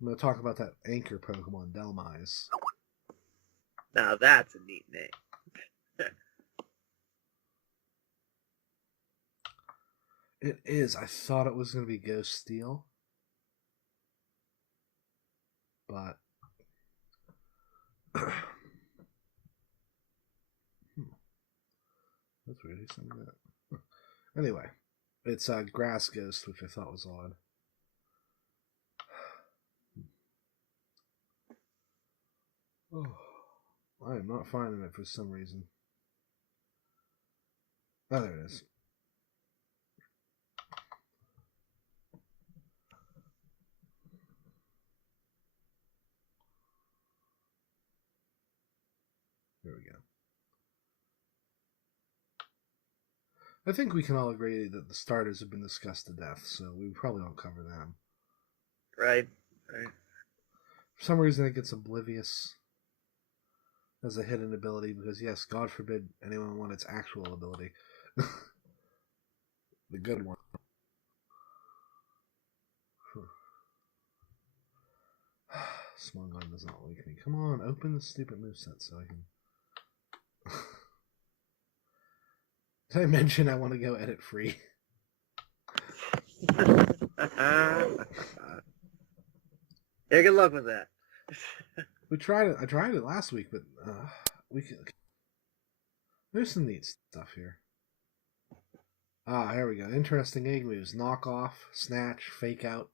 I'm going to talk about that anchor Pokemon, Delmise. Now that's a neat name. It is. I thought it was going to be Ghost Steel. But. That's weird. He's saying that. Anyway, it's Grass Ghost, which I thought was odd. Oh, I am not finding it for some reason. Oh, there it is. There we go. I think we can all agree that the starters have been discussed to death, so we probably won't cover them. Right. For some reason, it gets oblivious as a hidden ability because, yes, God forbid anyone want its actual ability. The good one. Smogline does not like me. Come on, open the stupid moveset so I can. Did I mention I want to go edit free? Yeah, good luck with that. We tried it. I tried it last week, but there's some neat stuff here. Here we go. Interesting egg moves: knock off, snatch, fake out,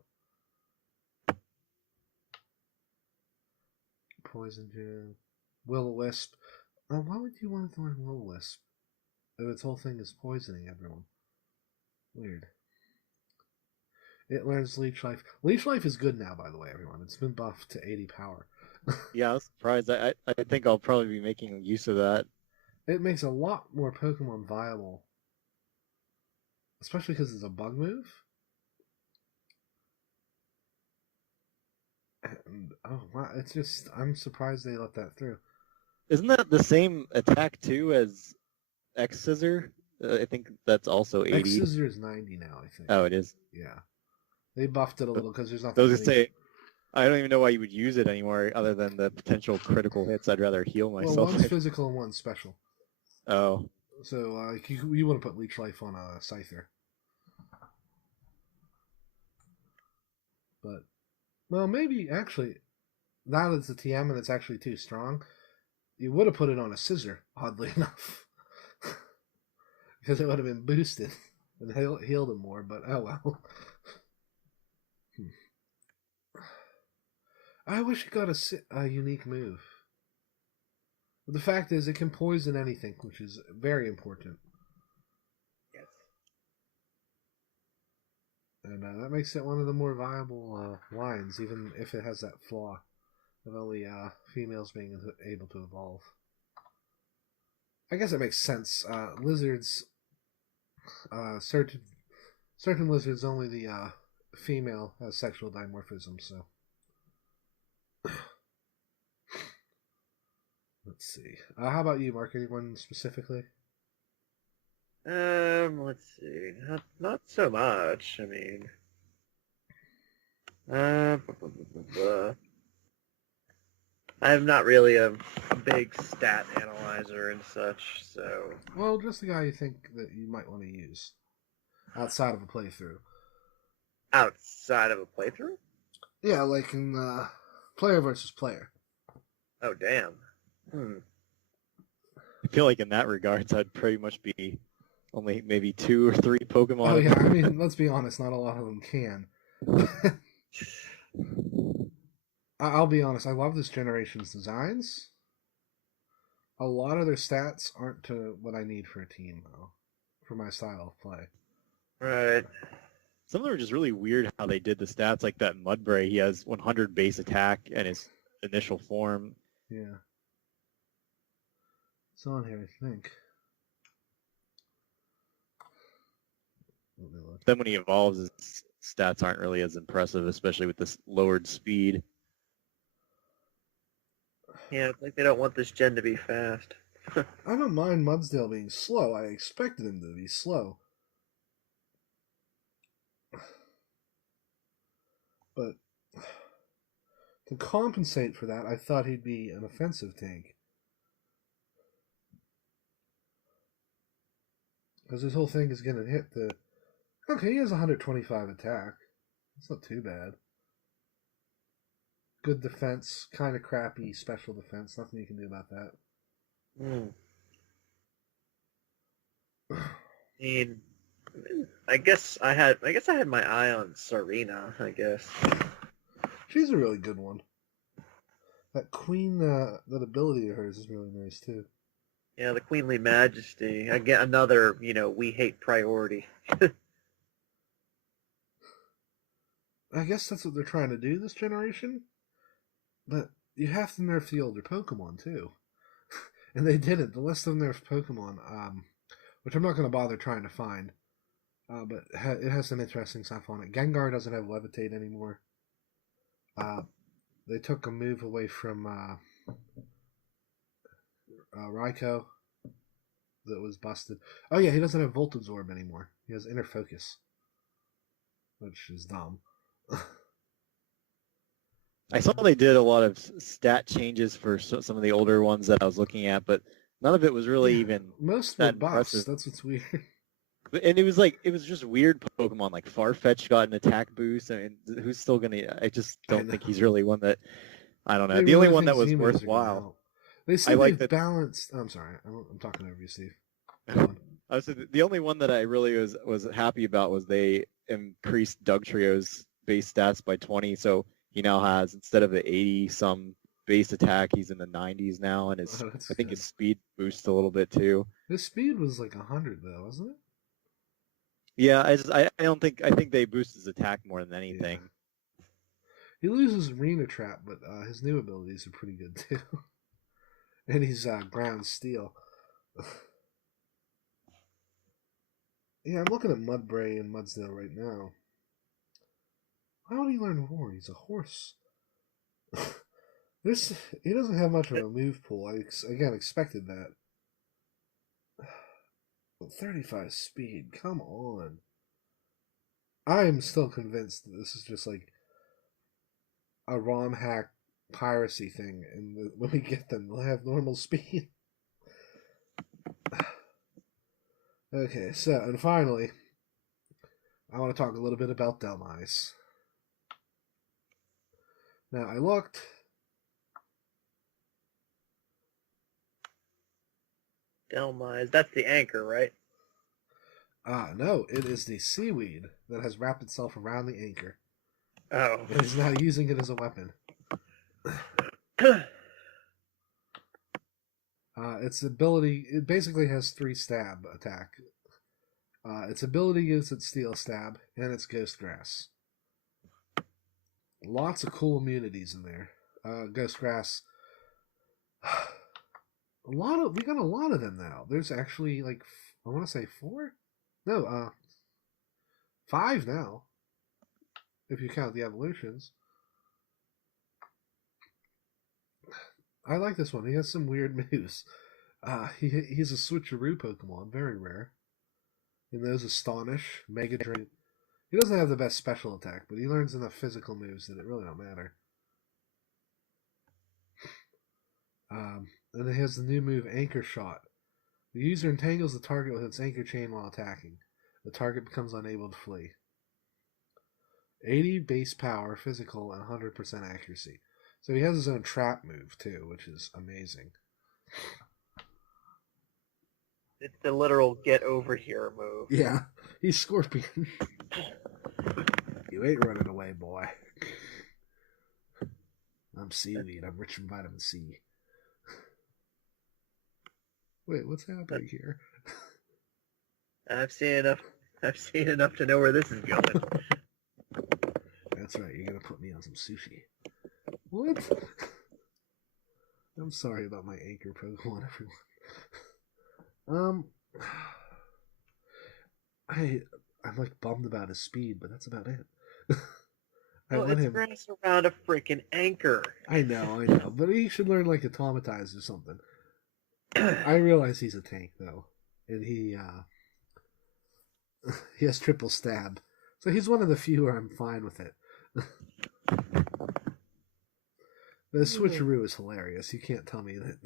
poison gem, will-o-wisp. Why would you want to learn will-o-wisp? If its whole thing is poisoning everyone. Weird. It learns Leech Life. Leech Life is good now, by the way, everyone. It's been buffed to 80 power. Yeah, I was surprised. I think I'll probably be making use of that. It makes a lot more Pokemon viable. Especially because it's a bug move. And, oh, wow. It's just, I'm surprised they let that through. Isn't that the same attack, too, as X-Scissor? I think that's also 80. X-Scissor is 90 now, I think. Oh, it is? Yeah. They buffed it a little because there's nothing. I was going to say, I don't even know why you would use it anymore other than the potential critical hits. I'd rather heal myself. Well, one's physical and one's special. Oh. So you want to put Leech Life on a Scyther. But, well, maybe, actually, now that it's a TM and it's actually too strong, you would have put it on a Scissor, oddly enough. Because it would have been boosted and healed him more, but oh well. I wish it got a unique move. But the fact is, it can poison anything, which is very important. Yes. And that makes it one of the more viable lines, even if it has that flaw of only females being able to evolve. I guess it makes sense. Lizards, certain lizards, only the female has sexual dimorphism. So let's see. How about you, Mark? Anyone specifically? Let's see. Not so much. I mean, uh, I'm not really a big stat analyzer and such, so Well, just the guy you think that you might want to use outside of a playthrough. outside of a playthrough? Yeah, like in player versus player. Oh, damn. I feel like in that regards, I'd pretty much be only maybe 2 or 3 Pokemon. Oh yeah, I mean, let's be honest, not a lot of them can. I'll be honest, I love this generation's designs. A lot of their stats aren't to what I need for a team, though, for my style of play. Right. Some of them are just really weird how they did the stats, like that Mudbray. He has 100 base attack and his initial form. Yeah. It's on here, I think. Let me look. Then when he evolves, his stats aren't really as impressive, especially with this lowered speed. Yeah, it's like they don't want this gen to be fast. I don't mind Mudsdale being slow. I expected him to be slow. But to compensate for that, I thought he'd be an offensive tank. Because his whole thing is going to hit the... Okay, he has 125 attack. That's not too bad. Good defense, kind of crappy special defense. Nothing you can do about that. I mean, I guess I had my eye on Serena, I guess. She's a really good one. That queen, that ability of hers is really nice too. Yeah, the Queenly Majesty. Again, another, we hate priority. I guess that's what they're trying to do this generation. But you have to nerf the older Pokemon too. And they didn't. The list of nerfed Pokemon, which I'm not going to bother trying to find, but it has some interesting stuff on it. Gengar doesn't have Levitate anymore. They took a move away from Raikou that was busted. Oh yeah, he doesn't have Volt Absorb anymore. He has Inner Focus, which is dumb. I saw they did a lot of stat changes for some of the older ones that I was looking at, but none of it was really even most that were buffs. impressive. That's what's weird. And it was just weird Pokemon, like Farfetch got an attack boost. I mean, who's still gonna? I just don't think he's really one that. I don't know. The only one that was worthwhile. They said they've balanced. I'm sorry, I'm talking over you, Steve. I was the only one that I really was happy about was they increased Dugtrio's base stats by 20, so he now has, instead of the 80 some base attack, he's in the 90s now, and I think his speed boosts a little bit too. His speed was like 100 though, wasn't it? Yeah, I think they boost his attack more than anything. Yeah. He loses Arena Trap, but his new abilities are pretty good too. And he's Ground Steel. Yeah, I'm looking at Mudbray and Mudsdale right now. Why would he learn Roar? He's a horse. He doesn't have much of a move pool. I again expected that. 35 speed, come on. I am still convinced that this is just like a ROM hack piracy thing, and when we get them, they'll have normal speed. Okay, so, and finally, I want to talk a little bit about Delmise. Now, I looked. Delmise, that's the anchor, right? No, it is the seaweed that has wrapped itself around the anchor. Oh. And is now using it as a weapon. Its ability, it basically has 3 stab attack. Its ability is its steel stab and its ghost grass. Lots of cool immunities in there. Ghost grass. We got a lot of them now. There's actually like I want to say 4. No, 5 now. If you count the evolutions. I like this one. He has some weird moves. He's a switcheroo Pokemon, very rare. And those Astonish, Mega Drain. He doesn't have the best special attack, but he learns enough physical moves that it really don't matter. And it has the new move Anchor Shot. The user entangles the target with its anchor chain while attacking. The target becomes unable to flee. 80 base power, physical, and 100% accuracy. So he has his own trap move too, which is amazing. It's the literal get over here move. Yeah, he's Scorpion. You ain't running away, boy. I'm seaweed. I'm rich in vitamin C. Wait, what's happening here? I've seen enough. I've seen enough to know where this is going. That's right. You're gonna put me on some sushi. What? I'm sorry about my anchor Pokemon, everyone. I'm like bummed about his speed, but that's about it. Well, it's grass around a freaking anchor. I know, but he should learn like Automatize or something. I realize he's a tank though, and he has triple stab, so he's one of the few where I'm fine with it. The switcheroo is hilarious. You can't tell me that.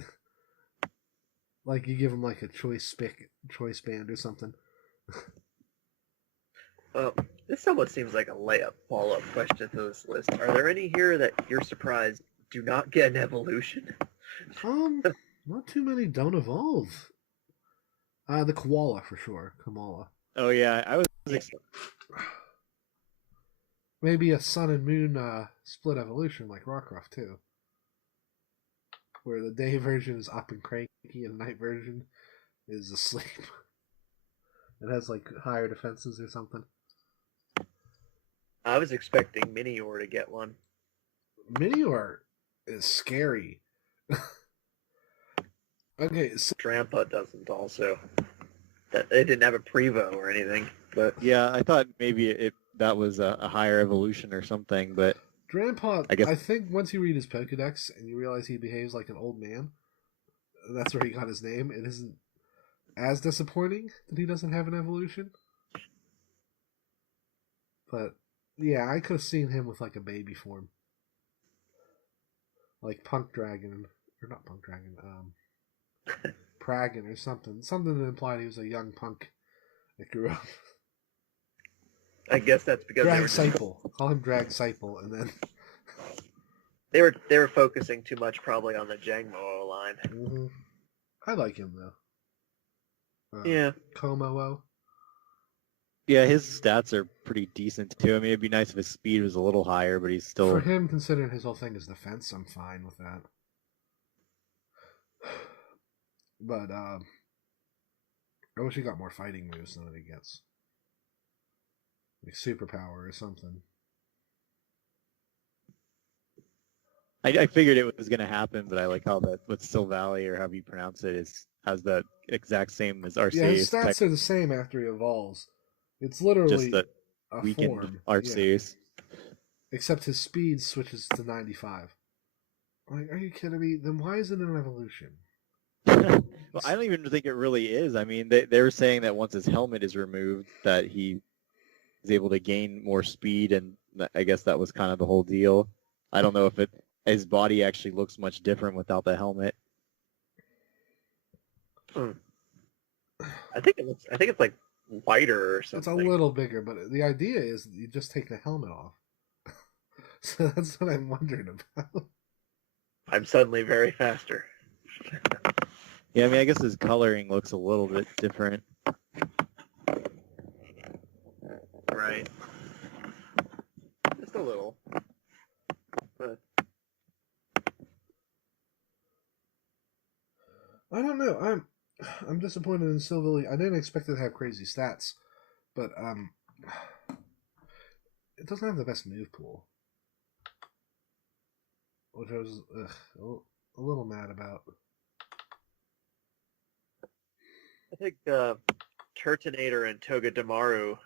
Like you give him like a choice band or something. Well, this somewhat seems like a layup follow-up question to this list. Are there any here that you're surprised do not get an evolution? Not too many don't evolve. The koala for sure. Kamala. Oh yeah, I was. Maybe a sun and moon split evolution like Rockruff too, where the day version is up and cranky and the night version is asleep. It has like higher defenses or something. I was expecting Minior to get one. Minior is scary. Okay, so Drampa doesn't also. They didn't have a Prevo or anything, but Yeah, I thought maybe that was a higher evolution or something, but Grandpa, I guess I think once you read his Pokedex and you realize he behaves like an old man, that's where he got his name. It isn't as disappointing that he doesn't have an evolution. But yeah, I could have seen him with like a baby form, like Punk Dragon, or not Punk Dragon, Pragon or something that implied he was a young punk that grew up. I guess that's because Drag Sipel. Call him Drag Sipel, and then they were focusing too much probably on the Jangmo line. Mm-hmm. I like him though. Yeah. Komo. yeah, his stats are pretty decent too. I mean, it'd be nice if his speed was a little higher, but he's still. For him, considering his whole thing is defense, I'm fine with that. But I wish he got more fighting moves than he gets. Like superpower or something. I figured it was going to happen, but I like how that with Silvally or however you pronounce it has the exact same as Arceus. Yeah, his stats are the same after he evolves. It's literally just the a weakened form. Arceus. Yeah. Except his speed switches to 95. Like, are you kidding me? Then why is it an evolution? Well, I don't even think it really is. I mean, they were saying that once his helmet is removed, that he is able to gain more speed, and I guess that was kind of the whole deal. I don't know if his body actually looks much different without the helmet. I think it's like whiter or something. It's a little bigger, but the idea is that you just take the helmet off. So that's what I'm wondering about. I'm suddenly very faster. Yeah, I mean, I guess his coloring looks a little bit different. Right. Just a little. But I don't know. I'm disappointed in Silvally. I didn't expect it to have crazy stats, but it doesn't have the best move pool, which I was a little mad about. I think Turtonator and Togedemaru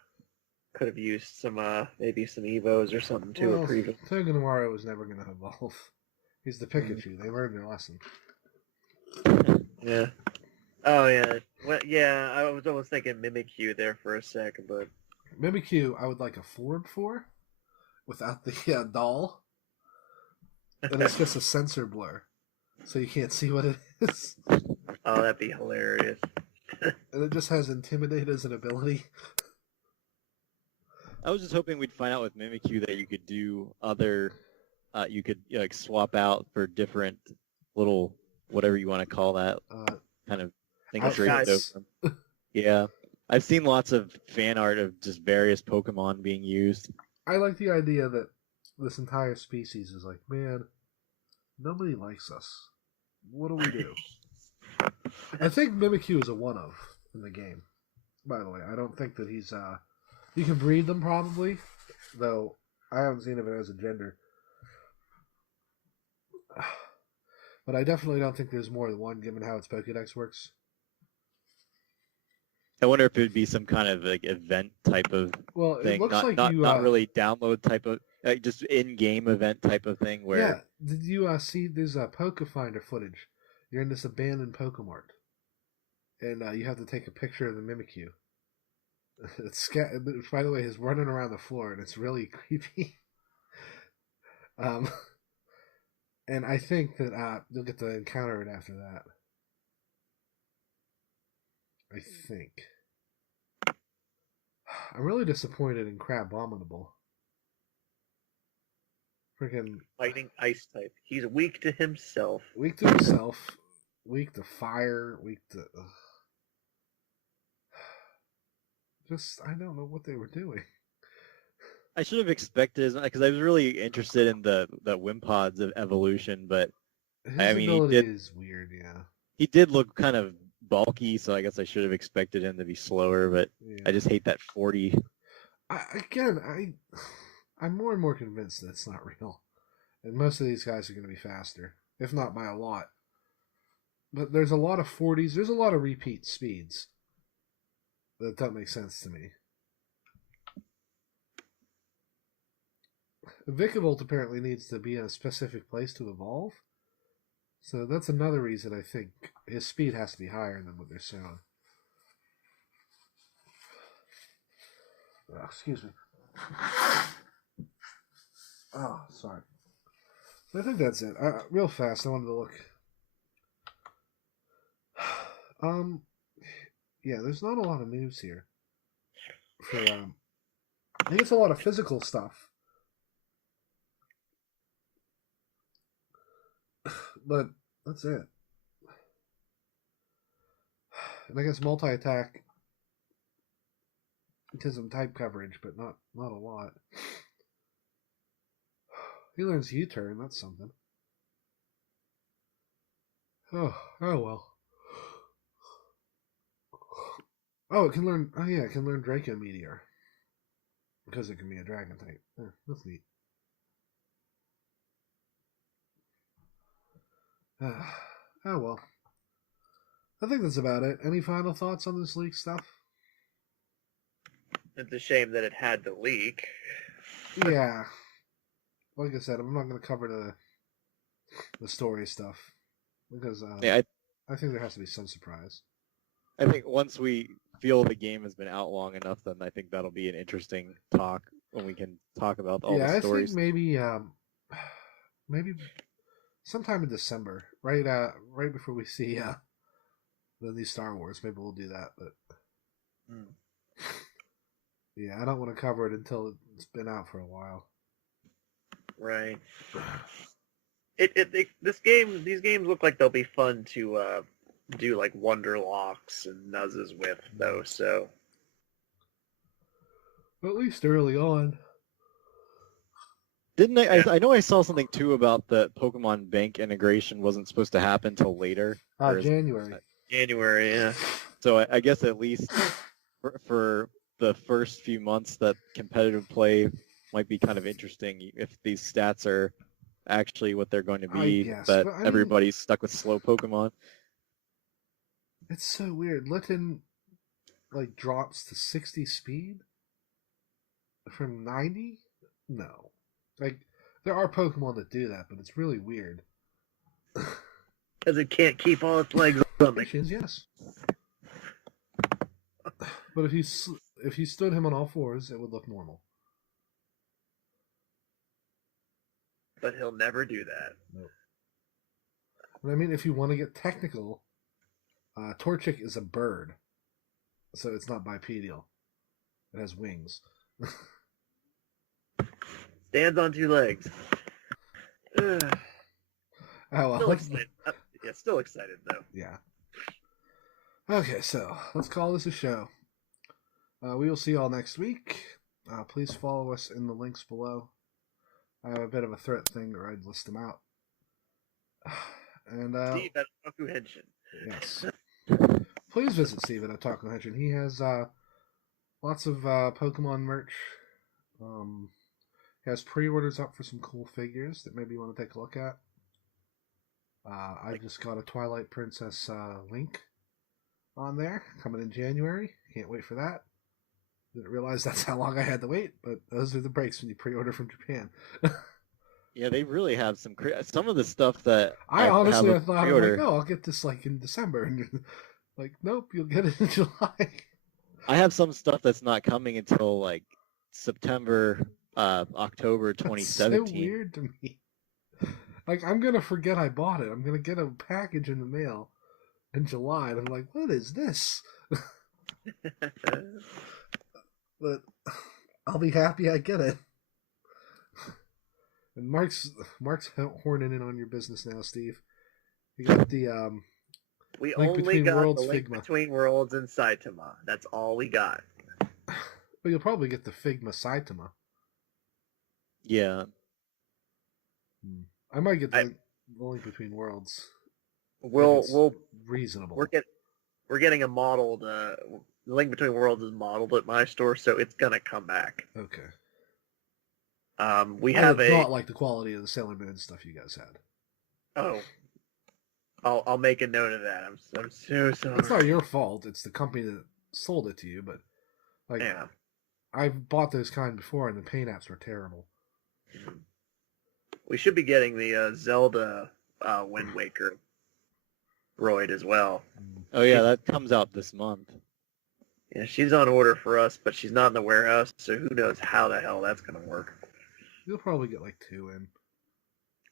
could have used some maybe some Evos or something to Well, improve it. Togedemaru was never going to evolve. He's the Pikachu. They learned their lesson. Yeah. Oh yeah. Well, yeah. I was almost thinking Mimikyu there for a second, but Mimikyu, I would like a form for without the doll, and it's just a sensor blur, so you can't see what it is. oh, that'd be hilarious. And it just has Intimidate as an ability. I was just hoping we'd find out with Mimikyu that you could do other, you could like swap out for different little, whatever you want to call that, kind of things draped over Outfits. them. Yeah. I've seen lots of fan art of just various Pokemon being used. I like the idea that this entire species is like, man, nobody likes us. What do we do? I think Mimikyu is a one of in the game. By the way, I don't think that he's you can breed them probably, though I haven't seen if it has a gender. But I definitely don't think there's more than one given how its Pokedex works. I wonder if it would be some kind of like event type of Well, it thing, looks like not you not really download type of like just in-game event type of thing where yeah. Did you see there's a Pokefinder footage? You're in this abandoned Pokemart, and you have to take a picture of the Mimikyu. It's by the way, he's running around the floor, and it's really creepy. Um, and I think that you'll get to encounter it after that. I think. I'm really disappointed in Crabominable. Freaking Fighting ice type. He's weak to himself. weak to himself, weak to fire, weak to. Just I don't know what they were doing. I should have expected because I was really interested in the Wimpod's evolution, but His I mean ability is weird, yeah. he did look kind of bulky, so I guess I should have expected him to be slower, but Yeah. I just hate that 40. I'm more and more convinced that it's not real, and most of these guys are going to be faster, if not by a lot. But there's a lot of 40s. There's a lot of repeat speeds. That don't make sense to me. Vikavolt apparently needs to be in a specific place to evolve. So that's another reason I think his speed has to be higher than what they're showing. Oh, excuse me. Oh, sorry. I think that's it. Real fast, I wanted to look. Yeah, there's not a lot of moves here. For I think it's a lot of physical stuff. But that's it. And I guess multi-attack gives him type coverage, but not a lot. He learns U-turn, that's something. Oh well. Oh, it can learn. Oh yeah, it can learn Draco Meteor because it can be a dragon type. Yeah, that's neat. Oh well. I think that's about it. Any final thoughts on this leak stuff? It's a shame that it had to leak. Yeah. Like I said, I'm not going to cover the story stuff because Yeah, I think there has to be some surprise. I think once we feel the game has been out long enough, then I think that'll be an interesting talk when we can talk about all the stories. I think maybe sometime in December, right before we see the new Star Wars. Maybe we'll do that, but yeah, I don't want to cover it until it's been out for a while. Right. These games look like they'll be fun to do like Wonder Locks and Nuzzes with, though. So at least early on. Didn't I? Yeah. I know I saw something too about the Pokemon Bank integration wasn't supposed to happen till later. or is- January. January, yeah. So I guess at least for the first few months that competitive play might be kind of interesting if these stats are actually what they're going to I be, guess, but but I mean, everybody's stuck with slow Pokemon. it's so weird. Litten like drops to 60 speed from 90. No, like there are Pokemon that do that, but it's really weird. Because it can't keep all its legs on the... Henshin's, yes. But if you stood him on all fours, it would look normal. But he'll never do that. Nope. And I mean, if you want to get technical, Torchic is a bird, so it's not bipedal. It has wings. Stands on two legs. Oh well. Still excited. Yeah, still excited though. Yeah. Okay, so let's call this a show. We will see you all next week. Please follow us in the links below. I have a bit of a threat thing where I'd list them out. And Steve at Otaku Henshin. yes. Please visit Steve at Otaku Henshin. He has lots of Pokemon merch. He has pre-orders up for some cool figures that maybe you want to take a look at. I just got a Twilight Princess link on there coming in January. Can't wait for that. Didn't realize that's how long I had to wait, but those are the breaks when you pre-order from Japan. Yeah, they really have some of the stuff that I honestly have thought, I'm like, oh, I'll get this like in December, and you're like, nope, you'll get it in July. I have some stuff that's not coming until like September, October 2017. That's so weird to me. Like, I'm gonna forget I bought it. I'm gonna get a package in the mail in July, and I'm like, what is this? But I'll be happy I get it. And Mark's horning in on your business now, Steve. You got the We Link only Between got Worlds the Link Figma. Between Worlds and Saitama. That's all we got. But you'll probably get the Figma Saitama. Yeah. I might get the Link Between Worlds. We'll reasonable. We're getting a modeled. The Link Between Worlds is modeled at my store, so it's gonna come back. Okay. We I have not like the quality of the Sailor Moon stuff you guys had. Oh. I'll make a note of that. I'm so sorry. It's not your fault. It's the company that sold it to you. But like, Yeah. I've bought those kind before, and the paint apps were terrible. We should be getting the Zelda Wind Waker Roid as well. Oh yeah, that comes out this month. Yeah, she's on order for us, but she's not in the warehouse, so who knows how the hell that's gonna work. You'll probably get like 2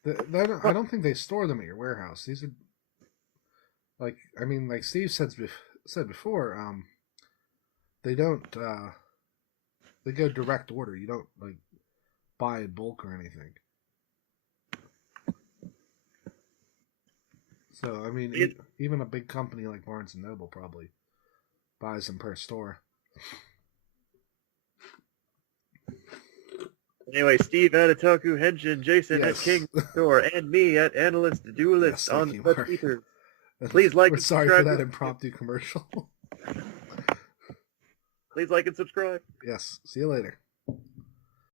in. I don't think they store them at your warehouse. These are like, I mean, like Steve said before, they don't. They go direct order. You don't like buy in bulk or anything. So I mean, even a big company like Barnes and Noble probably buys them per store. Anyway, Steve at Otaku Henshin, Jason Yes. at King Store, and me at Analyst Duelist Yes, on thank you, the Mark. Twitter. Please like We're and sorry for subscribe. that impromptu commercial. Please like and subscribe. Yes. See you later.